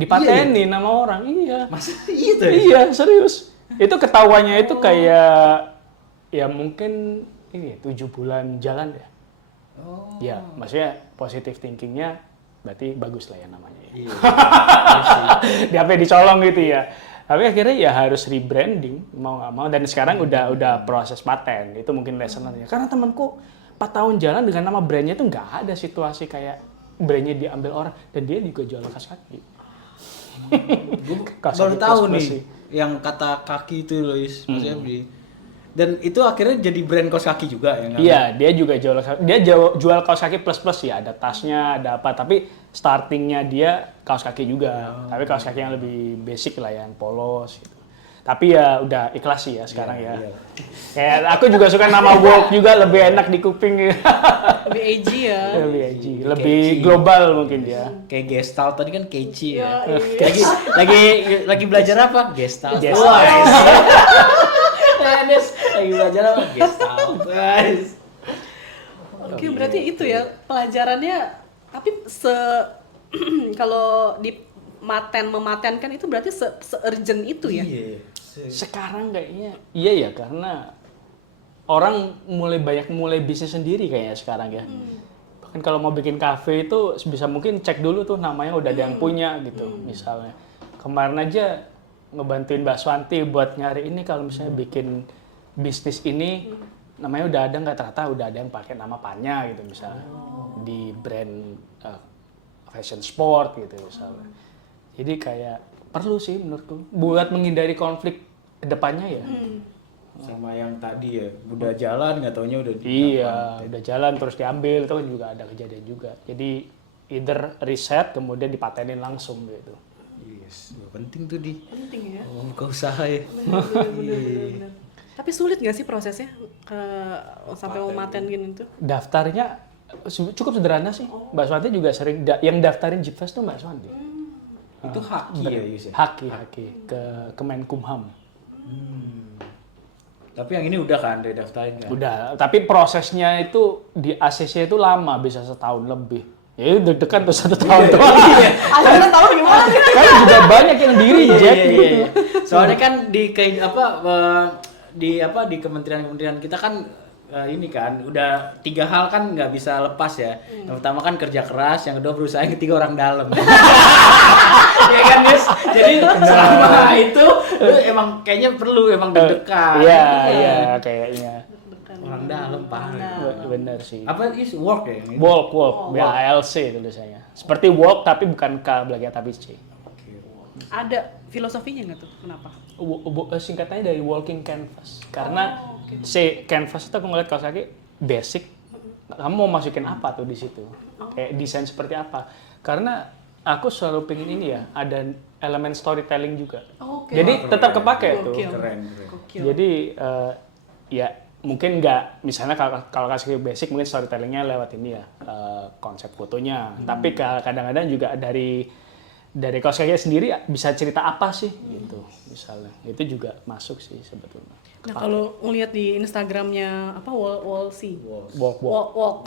Dipatenin nama orang. Iya. Masa iya tuh? Iya, serius. Itu ketahuannya itu kayak ya mungkin ini 7 bulan jalan ya. Oh. Ya, maksudnya positive thinkingnya berarti bagus lah ya namanya. Ya. Iya. Di apa dicolong gitu ya. Tapi akhirnya ya harus rebranding mau nggak mau, dan sekarang udah proses paten. Itu mungkin lesson-nya. Karena temanku 4 tahun jalan dengan nama brandnya itu nggak ada situasi kayak brandnya diambil orang dan dia juga jual kaos kaki. Gue Kaos baru kaki tahu plus-plus nih sih. yang kata kaki itu Lois, maksudnya beli. Dan itu akhirnya jadi brand kaos kaki juga ya? Iya, dia juga jual kaos kaki plus ya, ada tasnya, ada apa. Tapi startingnya dia kaos kaki juga. Tapi kaos kaki yang lebih basic lah, yang polos gitu. Tapi ya udah ikhlas sih ya sekarang ya. Iya. Kayak aku juga suka nama Walk juga, lebih enak di kuping. Lebih edgy ya. Lebih edgy, lebih global mungkin dia. Kayak Gestalt tadi kan keci ya. iya. lagi belajar apa? Gestalt. Gestalt. Wah, Dennis lagi belajar apa? Gestalt. Guys. Oke, berarti itu ya pelajarannya. Tapi kalau di mematenkan itu berarti se-urgent itu ya? Iya. Sekarang kayaknya iya ya, karena orang mulai bisnis sendiri kayaknya sekarang ya. Bahkan kalau mau bikin kafe itu sebisa mungkin cek dulu tuh namanya udah ada yang punya gitu misalnya. Kemarin aja ngebantuin Mbak Swanti buat nyari ini kalau misalnya bikin bisnis ini namanya udah ada nggak, ternyata udah ada yang pakai nama Panya gitu misalnya di brand fashion sport gitu misalnya. Jadi kayak perlu sih menurutku buat menghindari konflik kedepannya ya. Sama yang tadi ya, udah jalan nggak taunya udah Iya, udah jalan terus diambil, itu kan juga ada kejadian juga. Jadi either riset kemudian dipatenin langsung gitu. Yes, penting tuh di Penting ya. buka usaha ya. Bener. Tapi sulit nggak sih prosesnya sampai mau paten gini tuh? Daftarnya cukup sederhana sih. Mbak Swanti juga sering yang daftarin Jipfest tuh Mbak Swanti. Itu haki ya Yus ya? Haki ke Kemenkumham. Tapi yang ini udah kan udah daftarin kan? Udah, tapi prosesnya itu di ACC itu lama, bisa setahun lebih. Ya itu deg-degan tuh 1 tahun tuh. Akhirnya tahu gimana? Kan juga banyak yang di reject gitu. Iya. Soalnya kan di di kementerian-kementerian kita kan ini kan udah 3 hal kan nggak bisa lepas ya. Yang pertama kan kerja keras, yang kedua berusaha, yang ketiga orang dalam. Ya kan Yus? Jadi selama itu emang kayaknya perlu emang deg-degan. Iya, kayaknya. Orang dalam parah. Bener sih. Apa is work ya? Ini? Walk, BALC tulisannya. Seperti walk tapi bukan K belakang tapi C. Ada filosofinya nggak tuh? Kenapa? Singkatannya dari walking canvas. Karena C canvas itu aku ngeliat kaos kaki basic. Kamu mau masukin apa tuh di situ? Kayak desain seperti apa? Karena aku selalu pengen ini ya, ada elemen storytelling juga. Oke. Jadi tetap kepake tuh. Keren. Gokil. Jadi ya mungkin nggak, misalnya kalau kasih basic mungkin storytellingnya lewat ini ya, konsep fotonya. Tapi kadang-kadang juga dari kaos kaki sendiri bisa cerita apa sih gitu misalnya. Itu juga masuk sih sebetulnya. Nah kalau ngelihat di Instagramnya apa Wallsy, Walk.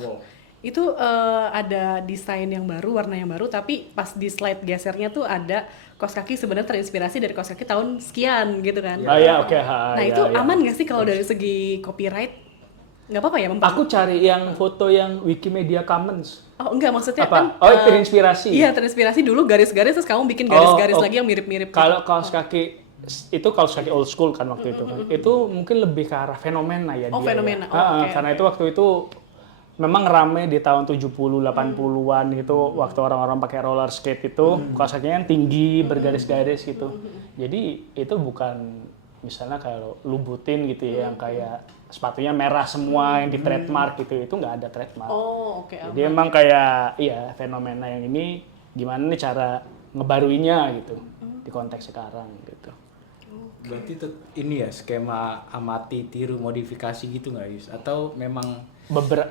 itu ada desain yang baru, warna yang baru, tapi pas di slide gesernya tuh ada kaos kaki sebenarnya terinspirasi dari kaos kaki tahun sekian gitu kan. Oh ya, oke. Nah itu aman nggak sih kalau dari segi copyright? Nggak apa-apa ya Aku cari yang foto yang Wikimedia Commons. Oh enggak, maksudnya Apa? kan Terinspirasi. Iya, terinspirasi dulu garis-garis terus kamu bikin garis-garis lagi yang mirip-mirip. Kalau kaos kaki itu kaos kaki old school kan waktu itu kan. Itu mungkin lebih ke arah fenomena ya. Oh, dia fenomena. ya. Oh, oke. Karena itu waktu itu memang rame di tahun 70 80-an itu waktu orang-orang pakai roller skate itu kaos kakinya yang tinggi bergaris-garis gitu. Jadi itu bukan misalnya kalau lubutin gitu ya yang kayak sepatunya merah semua yang di trademark gitu, itu nggak ada trademark. Oh, oke. Jadi emang kayak iya fenomena yang ini gimana nih cara ngebaruinya gitu di konteks sekarang gitu. Berarti itu ini ya skema amati tiru modifikasi gitu nggak Yus? Atau memang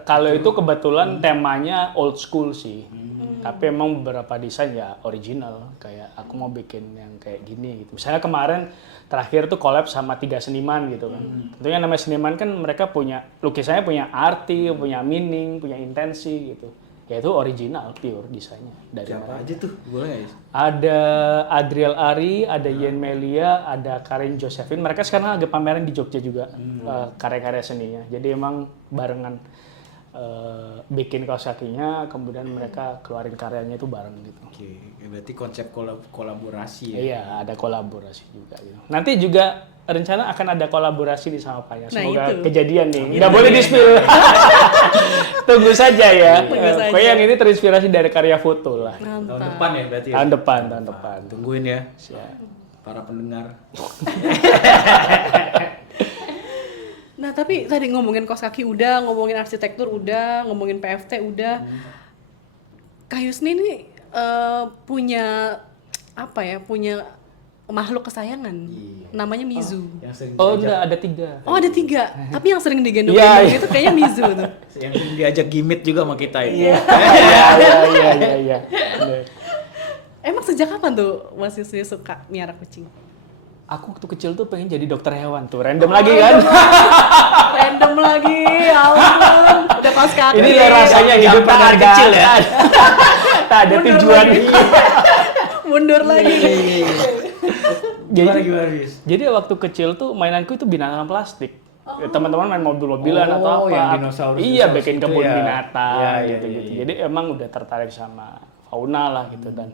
Kalau itu kebetulan temanya old school sih, tapi emang beberapa desain ya original. Kayak aku mau bikin yang kayak gini gitu. Misalnya kemarin terakhir tuh collab sama 3 seniman gitu kan. Tentunya namanya seniman kan mereka punya lukisannya punya arti, punya meaning, punya intensi gitu. Ya itu original, pure desainnya dari siapa mereka. aja tuh? Boleh nggak Yus? Ada Adriel Ari, ada Yen Melia, ada Karen Josephine. Mereka sekarang lagi pameran di Jogja juga, karya-karya seninya. Jadi emang barengan bikin kaos kakinya, kemudian mereka keluarin karyanya itu bareng gitu. Oke, berarti konsep kolaborasi ya? Iya, ada kolaborasi juga gitu. Nanti juga rencana akan ada kolaborasi nih sama Panya. Nah, Semoga itu. kejadian nih. Nggak boleh di-spill. Tunggu saja ya. Tunggu saja. Pokoknya yang ini terinspirasi dari karya foto lah. Tahun depan ya berarti ya? Tahun depan. Tungguin ya, Siap. para pendengar. Nah, tapi tadi ngomongin kaos kaki udah, ngomongin arsitektur udah, ngomongin PFT udah. Kak Yusni ini punya apa ya? Punya makhluk kesayangan. Iya. Namanya Mizu. Yang sering Oh, diajak, enggak, ada 3. Oh, ada 3. Tapi yang sering digendong Iya, iya. itu kayaknya Mizu tuh. yang sering diajak gimit juga sama kita ini. Iya. Bener. Emang sejak kapan tuh Mas Yusni suka miara kucing? Aku waktu kecil tuh pengen jadi dokter hewan tuh, random lagi kan. Random lagi, ya ampun. Udah kaos kaki. Ini lah rasanya hidup Gampang dari dari kecil ya. Tak ada tujuan. Mundur lagi. Gimana Yus? Jadi waktu kecil tuh mainanku itu binatang plastik. Ya, teman-teman main mobil-mobilan Oh, atau apa. yang dinosaurus Iya, dinosaurus bikin itu kebun ya. binatang Iya, gitu-gitu. iya. Jadi emang udah tertarik sama fauna lah gitu dan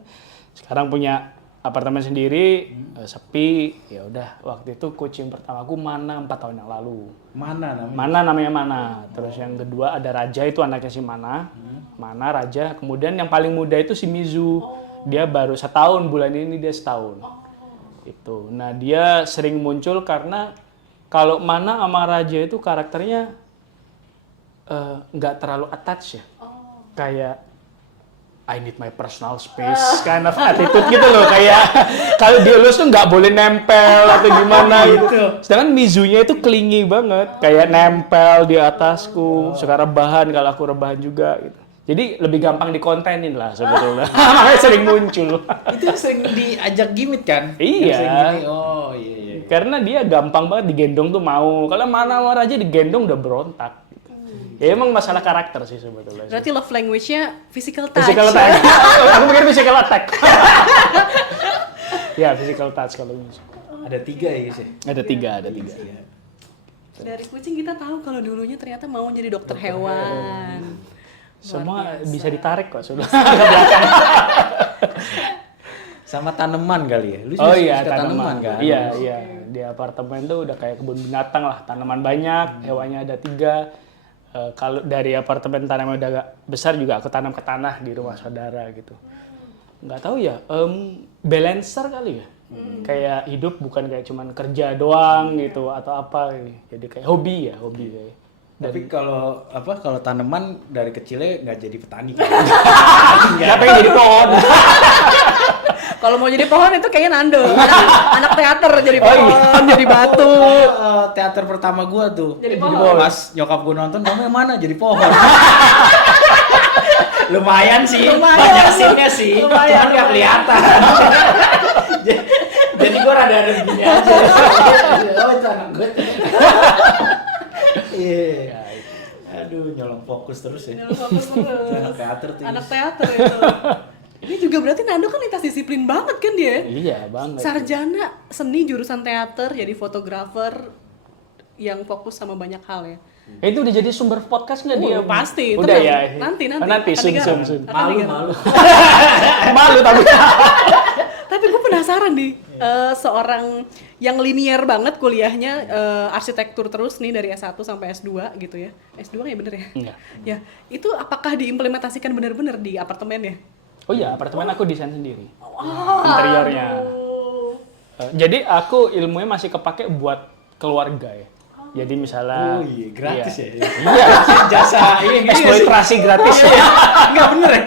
sekarang punya apartemen sendiri, sepi. Ya udah, waktu itu kucing pertamaku Mana 4 tahun yang lalu. Mana namanya? Mana namanya Mana. Terus yang kedua ada Raja, itu anaknya si Mana. Mana, Raja. Kemudian yang paling muda itu si Mizu. Dia baru setahun, bulan ini dia setahun. Itu. Nah, dia sering muncul karena kalau Mana sama Raja itu karakternya nggak terlalu attach ya. Kayak I need my personal space kind of attitude gitu loh, kayak kalau dielus tuh nggak boleh nempel atau gimana gitu. Sedangkan Mizunya itu clingy banget, kayak nempel di atasku, suka rebahan kalau aku rebahan juga gitu. Jadi lebih gampang dikontenin lah sebetulnya. Makanya sering muncul. Itu sering diajak gimmick kan? Iya. Yang sering gini, oh iya. Karena dia gampang banget digendong tuh mau. Kalau Mana sama Raja digendong udah berontak. Ya emang masalah karakter sih sebetulnya. Berarti love language-nya physical touch. Physical attack. Aku pikir physical attack. Ya, physical touch kalau gitu. Ada 3 ya guys ya? Ada tiga. Dari kucing kita tahu kalau dulunya ternyata mau jadi dokter hewan. Semua bisa ditarik kok sudah. Sama tanaman kali ya? Lu Oh suka iya, tanaman kan? Iya. Di apartemen tuh udah kayak kebun binatang lah. Tanaman banyak, hewannya ada 3. Kalau dari apartemen tanaman udah agak besar juga aku tanam ke tanah di rumah saudara gitu. Nggak tahu ya, balancer kali ya. Kayak hidup bukan kayak cuman kerja doang gitu atau apa. Jadi kayak hobi kayak. Tapi kalau tanaman dari kecilnya nggak jadi petani. Nggak pengen jadi pohon. Kalau mau jadi pohon itu kayaknya Nando. Anak teater jadi pohon, jadi batu. Teater pertama gua tuh. Jadi pohon. Pas nyokap gua nonton, kamu yang mana? Jadi pohon. Lumayan sih, banyak scene-nya sih. Cuman nggak kelihatan. Jadi gua rada-rada begini aja. Oh, itu anak gue. Iya. Aduh, nyolong fokus terus ya. Jangan fokus terus. Anak teater tuh. Anak teater itu. Ini juga berarti Nando kan lintas disiplin banget kan dia? Iya banget. Sarjana seni jurusan teater, jadi fotografer yang fokus sama banyak hal ya. Itu udah jadi sumber podcast nggak dia? Pasti. Udah tenang. ya. Nanti. Nanti akan digarap. sun. Akan digarap. Malu. Malu tapi. Tapi gue penasaran nih, seorang yang linear banget kuliahnya, arsitektur terus nih dari S1 sampai S2 gitu ya. S2 ya bener ya? Enggak. Ya, itu apakah diimplementasikan benar-benar di apartemen ya? Oh iya, apartemen aku desain sendiri. Interiornya. Jadi aku ilmunya masih kepake buat keluarga ya. Jadi misalnya Oh iya, gratis ya. Iya, Jasa eksploitasi gratis ya. Enggak bener ya?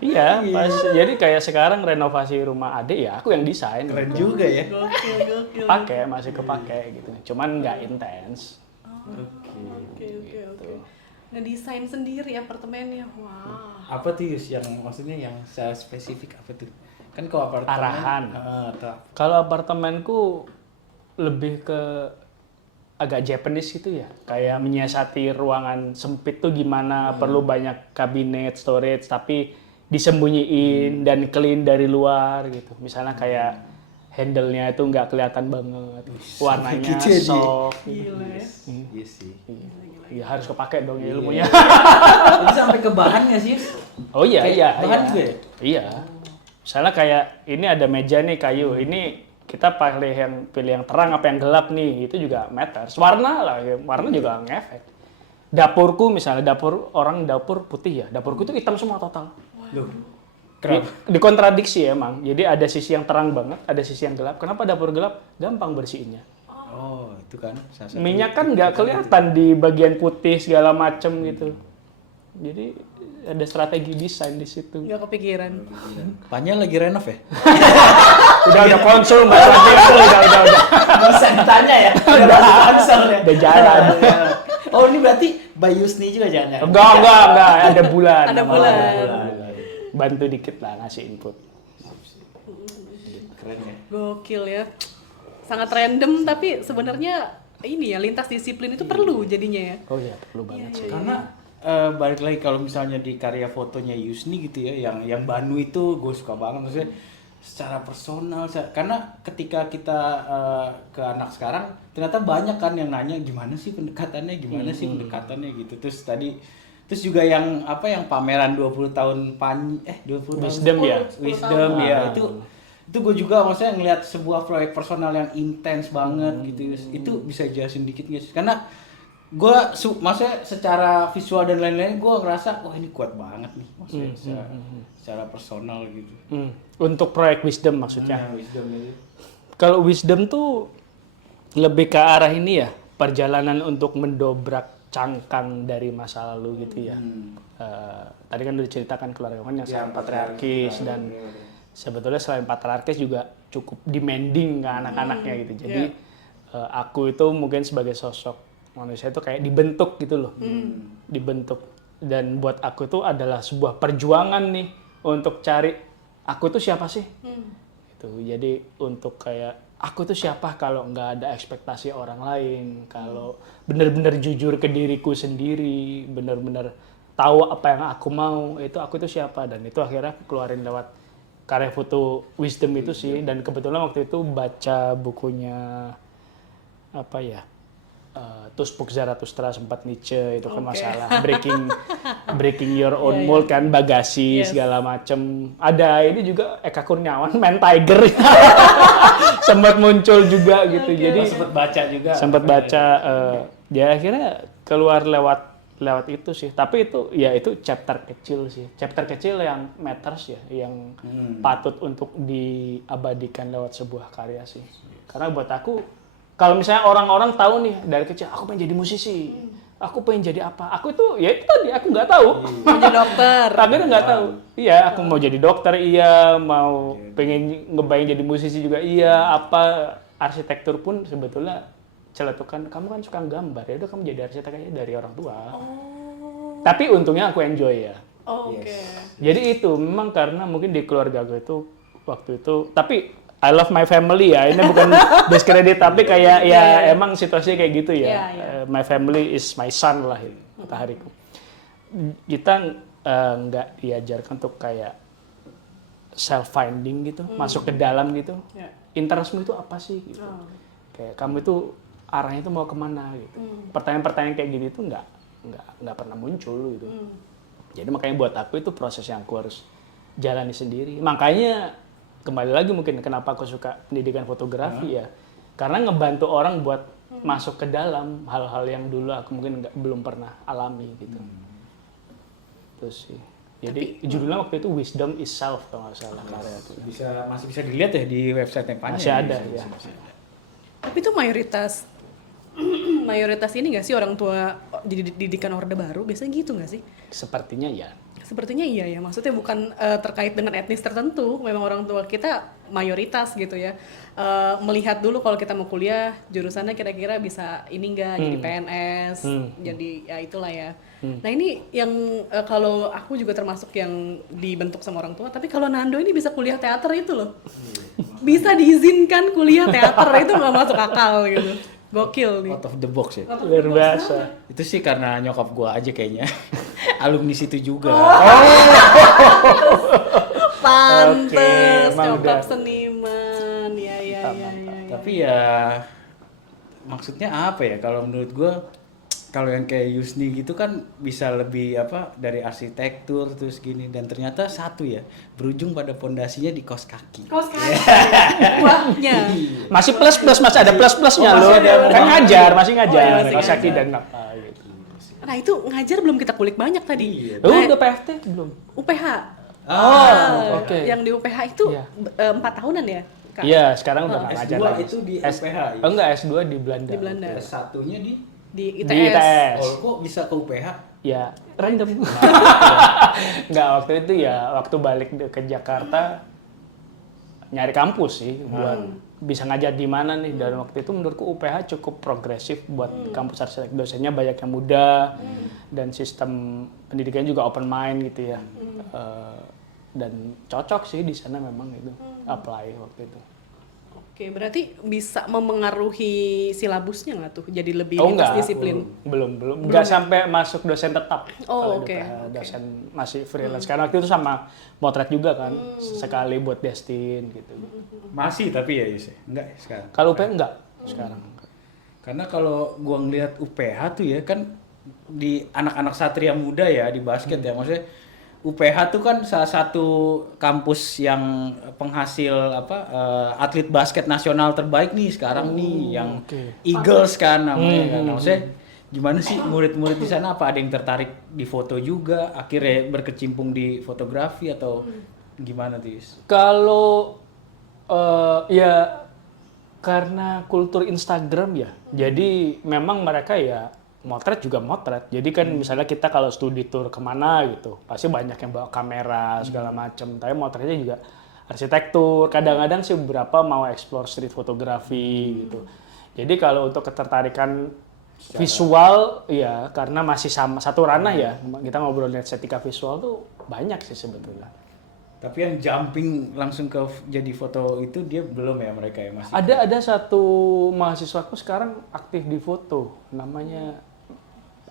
Iya, pas jadi kayak sekarang renovasi rumah adik ya aku yang desain. Keren gitu. juga ya. Gokil. Pakai, masih kepake gitu. Cuman nggak intens. Oke. Ngedesain sendiri apartemennya, wah. Apa tuh Yus yang maksudnya yang secara spesifik apa tuh? Kan kalau apartemen Arahan. tak. Kalau apartemenku lebih ke agak Japanese gitu ya, kayak menyiasati ruangan sempit tuh gimana, perlu banyak kabinet, storage, tapi disembunyiin dan clean dari luar gitu. Misalnya kayak handle-nya itu nggak kelihatan banget, warnanya gitu ya, Ji? soft. Gila ya. Iya sih. Iya harus kepake dong ilmunya. Itu sampai ke bahan nggak sih? Yus? Oh iya, Kayak bahan juga ya? Iya. Misalnya kayak ini ada meja nih kayu, ini kita pilih yang terang apa yang gelap nih, itu juga matters. Warna lah, warna juga ngefek. Dapurku misalnya, dapur putih ya, dapurku itu hitam semua total. Loh. Dikontradiksi emang. Jadi ada sisi yang terang banget, ada sisi yang gelap. Kenapa dapur gelap? Gampang bersihinnya. Oh, itu kan salah satu. Minyak kan nggak kelihatan di bagian putih segala macem gitu. Jadi ada strategi desain di situ. Nggak kepikiran. Panya lagi renov ya? Udah konsul Mbak Santi, udah. Bisa ditanya ya? Udah konsul ya? Udah jalan. Oh, ini berarti Mbak Yusni juga jangan? Enggak, ada bulan. Ada Nama bulan. Bantu dikit lah ngasih input. Keren ya? Gokil ya. Sangat random tapi sebenarnya ini ya lintas disiplin itu perlu jadinya ya. Oh iya, perlu banget sih. Karena balik lagi kalau misalnya di karya fotonya Yusni gitu ya, yang Banu itu gue suka banget, maksudnya secara personal, karena ketika kita ke anak sekarang ternyata banyak kan yang nanya gimana sih pendekatannya gitu. Terus juga yang apa yang pameran 20 tahun 20 Wisdom tahun, ya? Wisdom ya, itu itu gue juga maksudnya ngelihat sebuah proyek personal yang intens banget gitu Yus. Itu bisa jelasin dikit nggak sih? Karena gue maksudnya secara visual dan lain-lain gue ngerasa wah ini kuat banget nih maksudnya secara personal gitu. Untuk proyek Wisdom maksudnya. Wisdom itu. Kalau Wisdom tuh lebih ke arah ini ya, perjalanan untuk mendobrak cangkang dari masa lalu gitu ya. Tadi kan udah diceritakan keluarga kan yang sangat patriarkis dan sebetulnya selain patriarkis juga cukup demanding ke anak-anaknya gitu. Jadi aku itu mungkin sebagai sosok manusia itu kayak dibentuk gitu loh. Dibentuk. Dan buat aku itu adalah sebuah perjuangan nih untuk cari aku itu siapa sih? Gitu. Jadi untuk kayak aku tuh siapa kalau nggak ada ekspektasi orang lain, kalau benar-benar jujur ke diriku sendiri, benar-benar tahu apa yang aku mau, itu aku tuh siapa. Dan itu akhirnya aku keluarin lewat karya foto Wisdom itu sih. Dan kebetulan waktu itu baca bukunya apa ya, Tuspuk Zarathustra sempat Nietzsche itu kan masalah breaking your own mold kan, bagasi segala macem. Ada ini juga Eka Kurniawan main Tiger sempat muncul juga gitu. Jadi sempat baca ya akhirnya keluar lewat itu sih. Tapi itu ya itu chapter kecil sih. Chapter kecil yang matters ya, yang patut untuk diabadikan lewat sebuah karya sih. Karena buat aku kalau misalnya orang-orang tahu nih dari kecil, aku pengen jadi musisi, aku pengen jadi apa, aku itu ya itu tadi aku nggak tahu. Mau jadi dokter. Tapi nggak tahu. Iya, aku mau jadi dokter, iya, mau pengen ngebayang jadi musisi juga, iya, apa arsitektur pun sebetulnya celetukan. Kamu kan suka gambar, ya udah kamu jadi arsitek aja dari orang tua. Tapi untungnya aku enjoy ya. Oke. Jadi itu memang karena mungkin di keluarga gue itu waktu itu, tapi I love my family ya, ini bukan diskredit tapi kayak ya emang situasinya kayak gitu ya. My family is my son lah matahariku. Kita nggak diajarkan untuk kayak self finding gitu, masuk ke dalam gitu. Interestmu itu apa sih? Gitu. Kayak kamu itu arahnya itu mau kemana gitu. Pertanyaan-pertanyaan kayak gini itu nggak pernah muncul gitu. Jadi makanya buat aku itu proses yang aku harus jalani sendiri. Makanya kembali lagi mungkin kenapa aku suka pendidikan fotografi ya, karena ngebantu orang buat masuk ke dalam hal-hal yang dulu aku mungkin belum pernah alami gitu. Terus sih. Jadi judulnya waktu itu Wisdom is Self kalau nggak salah karya itu. Masih bisa dilihat ya di website Tempanya. Masih ada ya. Tapi itu mayoritas ini nggak sih orang tua didikan Orde Baru biasanya gitu nggak sih? Sepertinya ya. Sepertinya iya ya, maksudnya bukan terkait dengan etnis tertentu, memang orang tua kita mayoritas gitu ya. Melihat dulu kalau kita mau kuliah, jurusannya kira-kira bisa ini enggak, jadi PNS, jadi ya itulah ya. Nah ini yang kalau aku juga termasuk yang dibentuk sama orang tua, tapi kalau Nando ini bisa kuliah teater itu loh. Bisa diizinkan kuliah teater, itu nggak masuk akal gitu. Gokil nih. Out of the box ya. Luar biasa. Itu sih karena nyokap gua aja kayaknya. Alumni situ juga. Pantes, emang nyokap udah. seniman. Ya. Tapi ya maksudnya apa ya kalau menurut gua, kalau yang kayak Yusni gitu kan bisa lebih apa dari arsitektur terus gini, dan ternyata satu ya berujung pada pondasinya di kaos kaki. Kaos kaki. Kuahnya. Masih plus masih ada plus-plusnya loh. Kan masih ngajar kaos kaki dan apa gitu. Nah itu ngajar belum kita kulik banyak tadi. Udah PFT belum? UPH. Oke. Yang di UPH itu Iya. 4 tahunan ya? Kak? Iya, sekarang udah nggak ngajar S2 lagi. itu di UPH ya? Enggak, S2 di Belanda. Di Belanda. S1-nya di Di ITS. Di ITS. Oh, kok bisa ke UPH? Ya, random. Enggak, waktu itu ya, waktu balik ke Jakarta, nyari kampus sih, buat bisa ngajar di mana nih. Dan waktu itu menurutku UPH cukup progresif buat kampus arsitek. Dosennya banyak yang muda, dan sistem pendidikannya juga open mind gitu ya. Dan cocok sih di sana memang itu, apply waktu itu. Oke, berarti bisa memengaruhi silabusnya nggak tuh? Jadi lebih enggak. lintas disiplin? Belum. Enggak sampai masuk dosen tetap. Oh, Kalau oke. Dosen masih freelance. Karena waktu itu sama motret juga kan, sekali buat Destin gitu. Masih tapi ya Yus? Enggak ya sekarang? Kalau UPH enggak sekarang. Karena kalau gua ngelihat UPH tuh ya kan di anak-anak satria muda ya di basket ya, maksudnya UPH tuh kan salah satu kampus yang penghasil atlet basket nasional terbaik nih sekarang nih yang Eagles kan namanya kan. Maksudnya gimana sih murid-murid di sana, apa ada yang tertarik di foto juga akhirnya berkecimpung di fotografi atau gimana tuh? Kalau ya karena kultur Instagram ya, jadi memang mereka ya motret juga motret. Jadi kan misalnya kita kalau studi tour kemana gitu, pasti banyak yang bawa kamera segala macam. Tapi motretnya juga arsitektur. Kadang-kadang sih beberapa mau explore street fotografi gitu. Jadi kalau untuk ketertarikan visual ya karena masih sama satu ranah ya, kita ngobrolin estetika visual tuh banyak sih sebetulnya. Tapi yang jumping langsung ke jadi foto itu dia belum ya, mereka ya masih. Ada satu mahasiswaku sekarang aktif di foto, namanya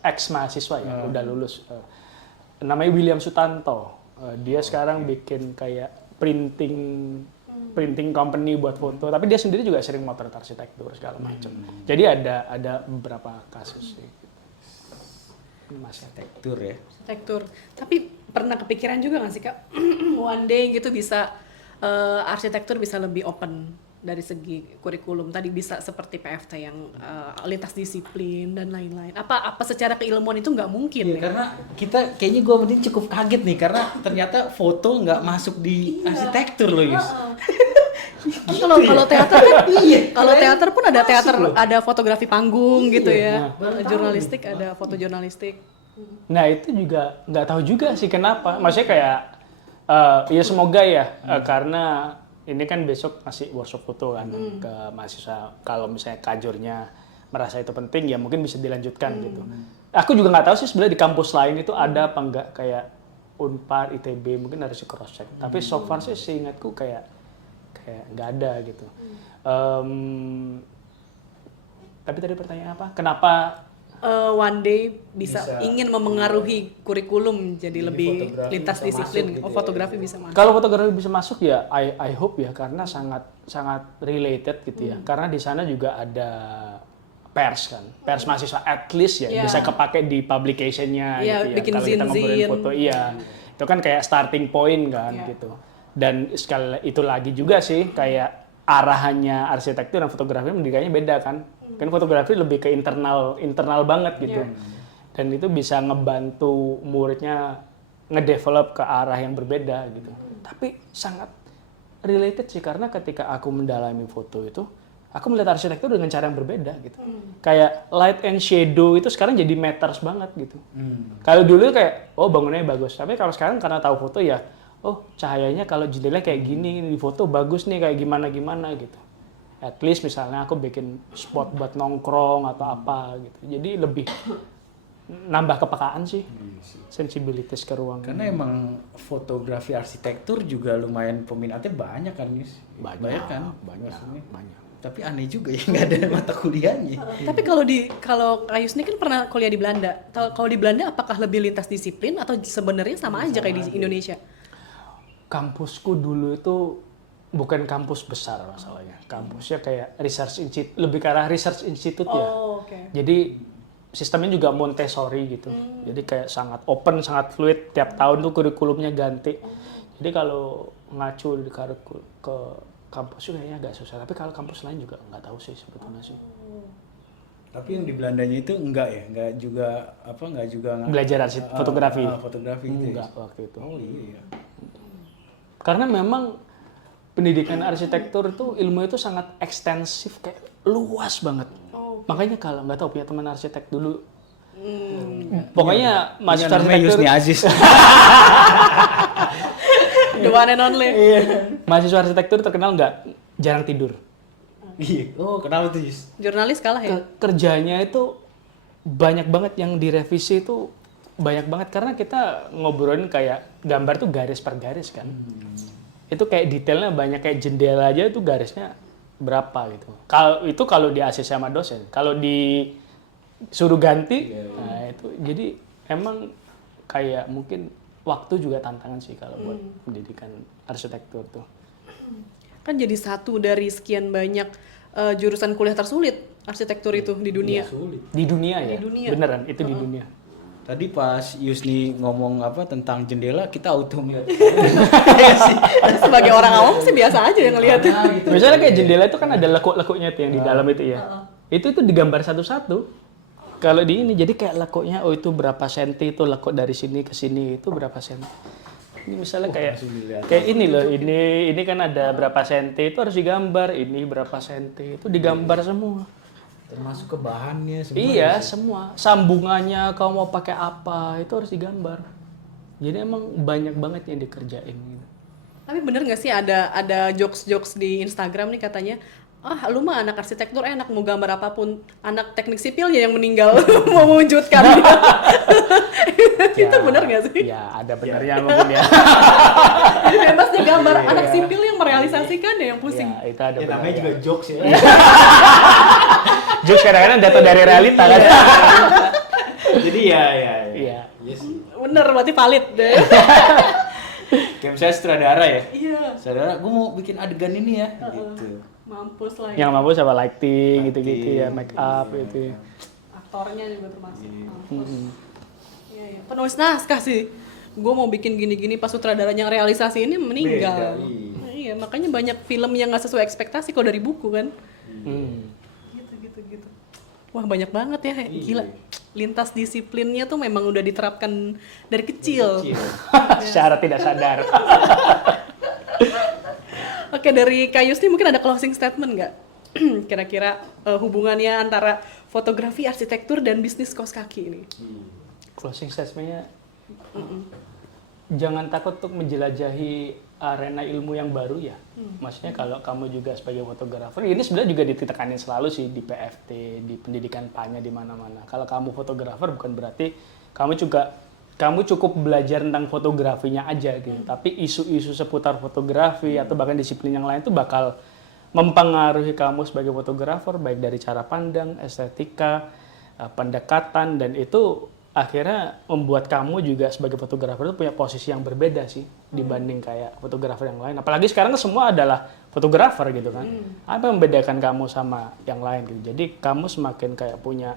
ex mahasiswa ya, udah lulus. Namanya William Sutanto. Dia sekarang bikin kayak printing company buat foto, tapi dia sendiri juga sering motret arsitektur segala macam. Jadi ada beberapa kasus sih. Arsitektur ya. Arsitektur. Tapi pernah kepikiran juga nggak sih Kak, one day gitu bisa arsitektur bisa lebih open dari segi kurikulum tadi, bisa seperti PFT yang lintas disiplin dan lain-lain. Apa secara keilmuan itu nggak mungkin ya? Karena kita kayaknya gue mending cukup kaget nih karena ternyata foto nggak masuk di arsitektur loh Yus. Kalau teater kan kalau teater pun ada fotografi panggung gitu ya. Jurnalistik ada foto jurnalistik. Nah itu juga nggak tahu juga sih kenapa. Maksudnya kayak ya semoga ya karena ini kan besok masih workshop foto kan ke mahasiswa. Kalau misalnya kajurnya merasa itu penting ya mungkin bisa dilanjutkan gitu. Aku juga nggak tahu sih sebenarnya di kampus lain itu ada apa enggak, kayak Unpar, ITB mungkin harus di cross check. Tapi so far sih seingatku kayak nggak ada gitu. Tapi tadi pertanyaan apa? Kenapa one day bisa ingin memengaruhi kurikulum jadi lebih lintas disiplin, gitu fotografi bisa masuk. Kalau fotografi bisa masuk ya I hope ya, karena sangat related gitu ya. Karena di sana juga ada pers kan, pers mahasiswa at least ya bisa kepake di publication-nya gitu ya. Bikin Kalau kita ngobrolin zin-zin. foto itu kan kayak starting point kan gitu. Dan sekali itu lagi juga sih kayak arahannya arsitektur dan fotografi mendidikanya beda kan. Kan fotografi lebih ke internal banget gitu. Dan itu bisa ngebantu muridnya ngedevelop ke arah yang berbeda gitu. Tapi sangat related sih karena ketika aku mendalami foto itu, aku melihat arsitektur dengan cara yang berbeda gitu. Kayak light and shadow itu sekarang jadi matters banget gitu. Kalau dulu kayak bangunannya bagus, tapi kalau sekarang karena tahu foto ya cahayanya kalau jendelanya kayak gini, di foto bagus nih kayak gimana gitu. At least misalnya aku bikin spot buat nongkrong atau apa gitu. Jadi lebih nambah kepekaan sih, sensibilitas ke ruang. Karena emang fotografi arsitektur juga lumayan peminatnya banyak kan Yus? Banyak kan? Banyak. Tapi aneh juga ya nggak ada mata kuliahnya. Tapi kalau Ayus ini kan pernah kuliah di Belanda. Kalau di Belanda apakah lebih lintas disiplin atau sebenarnya sama aja kayak di Indonesia? Kampusku dulu itu bukan kampus besar masalahnya. Kampusnya kayak research institute, lebih ke arah research institute ya. Okay. Jadi sistemnya juga Montessori gitu. Jadi kayak sangat open, sangat fluid. Tiap tahun tuh kurikulumnya ganti. Jadi kalau ngacu ke kampus kayaknya agak susah. Tapi kalau kampus lain juga nggak tahu sih sebetulnya sih. Tapi yang di Belandanya itu enggak juga Belajar fotografi. Fotografi gitu. Enggak waktu itu. Oh iya. Karena memang pendidikan arsitektur itu ilmu itu sangat ekstensif, kayak luas banget. Makanya kalau nggak tahu punya teman arsitek dulu, pokoknya mahasiswa arsitektur. Yusni Aziz. The one and only. Mahasiswa arsitektur terkenal jarang tidur. Iya. Oh kenapa tuh Yus? Jurnalis kalah ya? Kerjanya itu banyak banget yang direvisi itu. Banyak banget karena kita ngobrolin kayak gambar tuh garis per garis kan. Itu kayak detailnya banyak, kayak jendela aja itu garisnya berapa gitu. Kalau di ACC sama dosen, kalau disuruh ganti, nah itu jadi emang kayak mungkin waktu juga tantangan sih kalau buat pendidikan arsitektur tuh. Kan jadi satu dari sekian banyak jurusan kuliah tersulit arsitektur itu di dunia. Di dunia ya? Di dunia. Beneran, itu di dunia. Tadi pas Yusni ngomong apa tentang jendela, kita auto ngeliat. Sebagai orang awam sih biasa aja yang ngeliat. Gitu. Misalnya kayak jendela itu kan ada lekuk-lekuknya tuh yang di dalam itu ya. Itu digambar satu-satu. Kalau di ini jadi kayak lekuknya, oh itu berapa senti itu lekuk dari sini ke sini itu berapa senti. Ini misalnya kayak ini loh, ini kan ada berapa senti itu harus digambar, ini berapa senti itu digambar semua. Termasuk ke bahannya semua. Iya, semua. Sambungannya kamu mau pakai apa itu harus digambar. Jadi emang banyak banget yang dikerjain gitu. Tapi bener nggak sih ada jokes di Instagram nih katanya, lu mah anak arsitektur enak mau gambar apapun, anak teknik sipilnya yang meninggal mau mewujudkan. Itu bener nggak sih? Ya, ada benernya mungkin ya. Jadi bebas dia gambar, anak sipil yang merealisasikan ya yang pusing. Ya, itu ada Ya, namanya benernya. juga jokes ya. Jokes kadang-kadang datang dari realita kan. Jadi ya. Iya. Iya sih. Bener, berarti valid deh. Kayak misalnya sutradara ya. Iya. Sutradara, gue mau bikin adegan ini ya. Gitu. Mampus lah ya. Yang mampu sama lighting gitu-gitu ya, make up gitu. Aktornya juga termasuk. Mampus. Iya. Penulis naskah sih. Gue mau bikin gini-gini pas sutradaranya realisasi ini meninggal. Beda, Iya, makanya banyak film yang nggak sesuai ekspektasi kalau dari buku kan. Gitu. Wah banyak banget ya, gila. Lintas disiplinnya tuh memang udah diterapkan dari kecil. Secara tidak sadar. Oke, dari Kak Yusni mungkin ada closing statement nggak? Kira-kira hubungannya antara fotografi, arsitektur, dan bisnis kaos kaki ini? Closing statement-nya, jangan takut untuk menjelajahi arena ilmu yang baru ya. Maksudnya kalau kamu juga sebagai fotografer, ini sebenarnya juga ditekanin selalu sih di PFT, di pendidikan PANYA di mana-mana. Kalau kamu fotografer bukan berarti kamu cukup belajar tentang fotografinya aja gitu. Tapi isu-isu seputar fotografi atau bahkan disiplin yang lain itu bakal mempengaruhi kamu sebagai fotografer baik dari cara pandang, estetika, pendekatan, dan itu akhirnya membuat kamu juga sebagai fotografer itu punya posisi yang berbeda sih dibanding kayak fotografer yang lain. Apalagi sekarang kan semua adalah fotografer gitu kan. Apa yang membedakan kamu sama yang lain gitu. Jadi kamu semakin kayak punya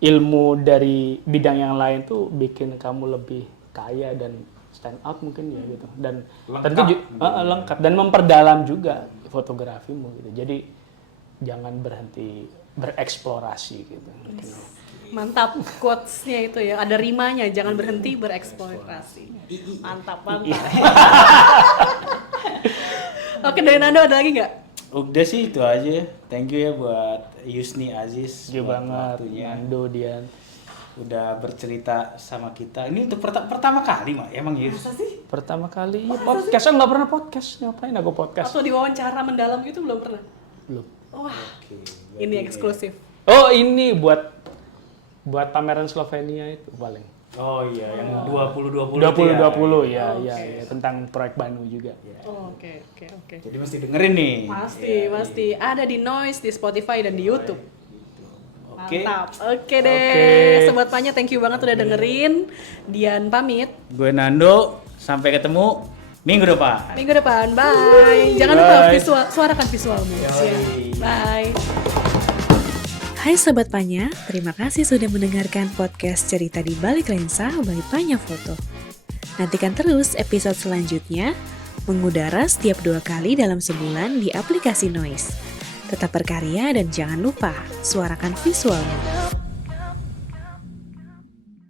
ilmu dari bidang yang lain tuh bikin kamu lebih kaya dan stand out mungkin ya gitu. Dan tentu lengkap dan memperdalam juga fotografimu gitu. Jadi jangan berhenti bereksplorasi gitu. Mantap quotes-nya itu ya, ada rimanya, jangan berhenti bereksplorasi. Mantap. Oke, dari Nando ada lagi nggak? Udah sih itu aja. Thank you ya buat Yusni Aziz. Thank you buat banget, waktunya. Nando, Dian. Udah bercerita sama kita. Ini untuk pertama kali, Mak. Emang Yus? Masa sih? Pertama kali podcast, nggak pernah podcast. Ngapain aku podcast? Atau diwawancara mendalam gitu belum pernah? Belum. Wah, Oke. ini eksklusif. Oh ini buat pameran Slovenia itu paling. Oh iya, yang 2020 2020 ya, tentang proyek Banu juga. Oh, oke. Jadi mesti dengerin nih. Pasti. Ada di Noise, di Spotify, dan di YouTube. Oke. Mantap. Oke deh. Sobat Panya, thank you banget udah dengerin. Dian pamit. Gue Nando, sampai ketemu minggu depan. Minggu depan. Bye. Jangan lupa suarakan visualmu. Bye. Hai Sobat Panya, terima kasih sudah mendengarkan podcast Cerita di Balik Lensa by Panya Foto. Nantikan terus episode selanjutnya, mengudara setiap 2 kali dalam sebulan di aplikasi Noise. Tetap berkarya dan jangan lupa suarakan visualmu.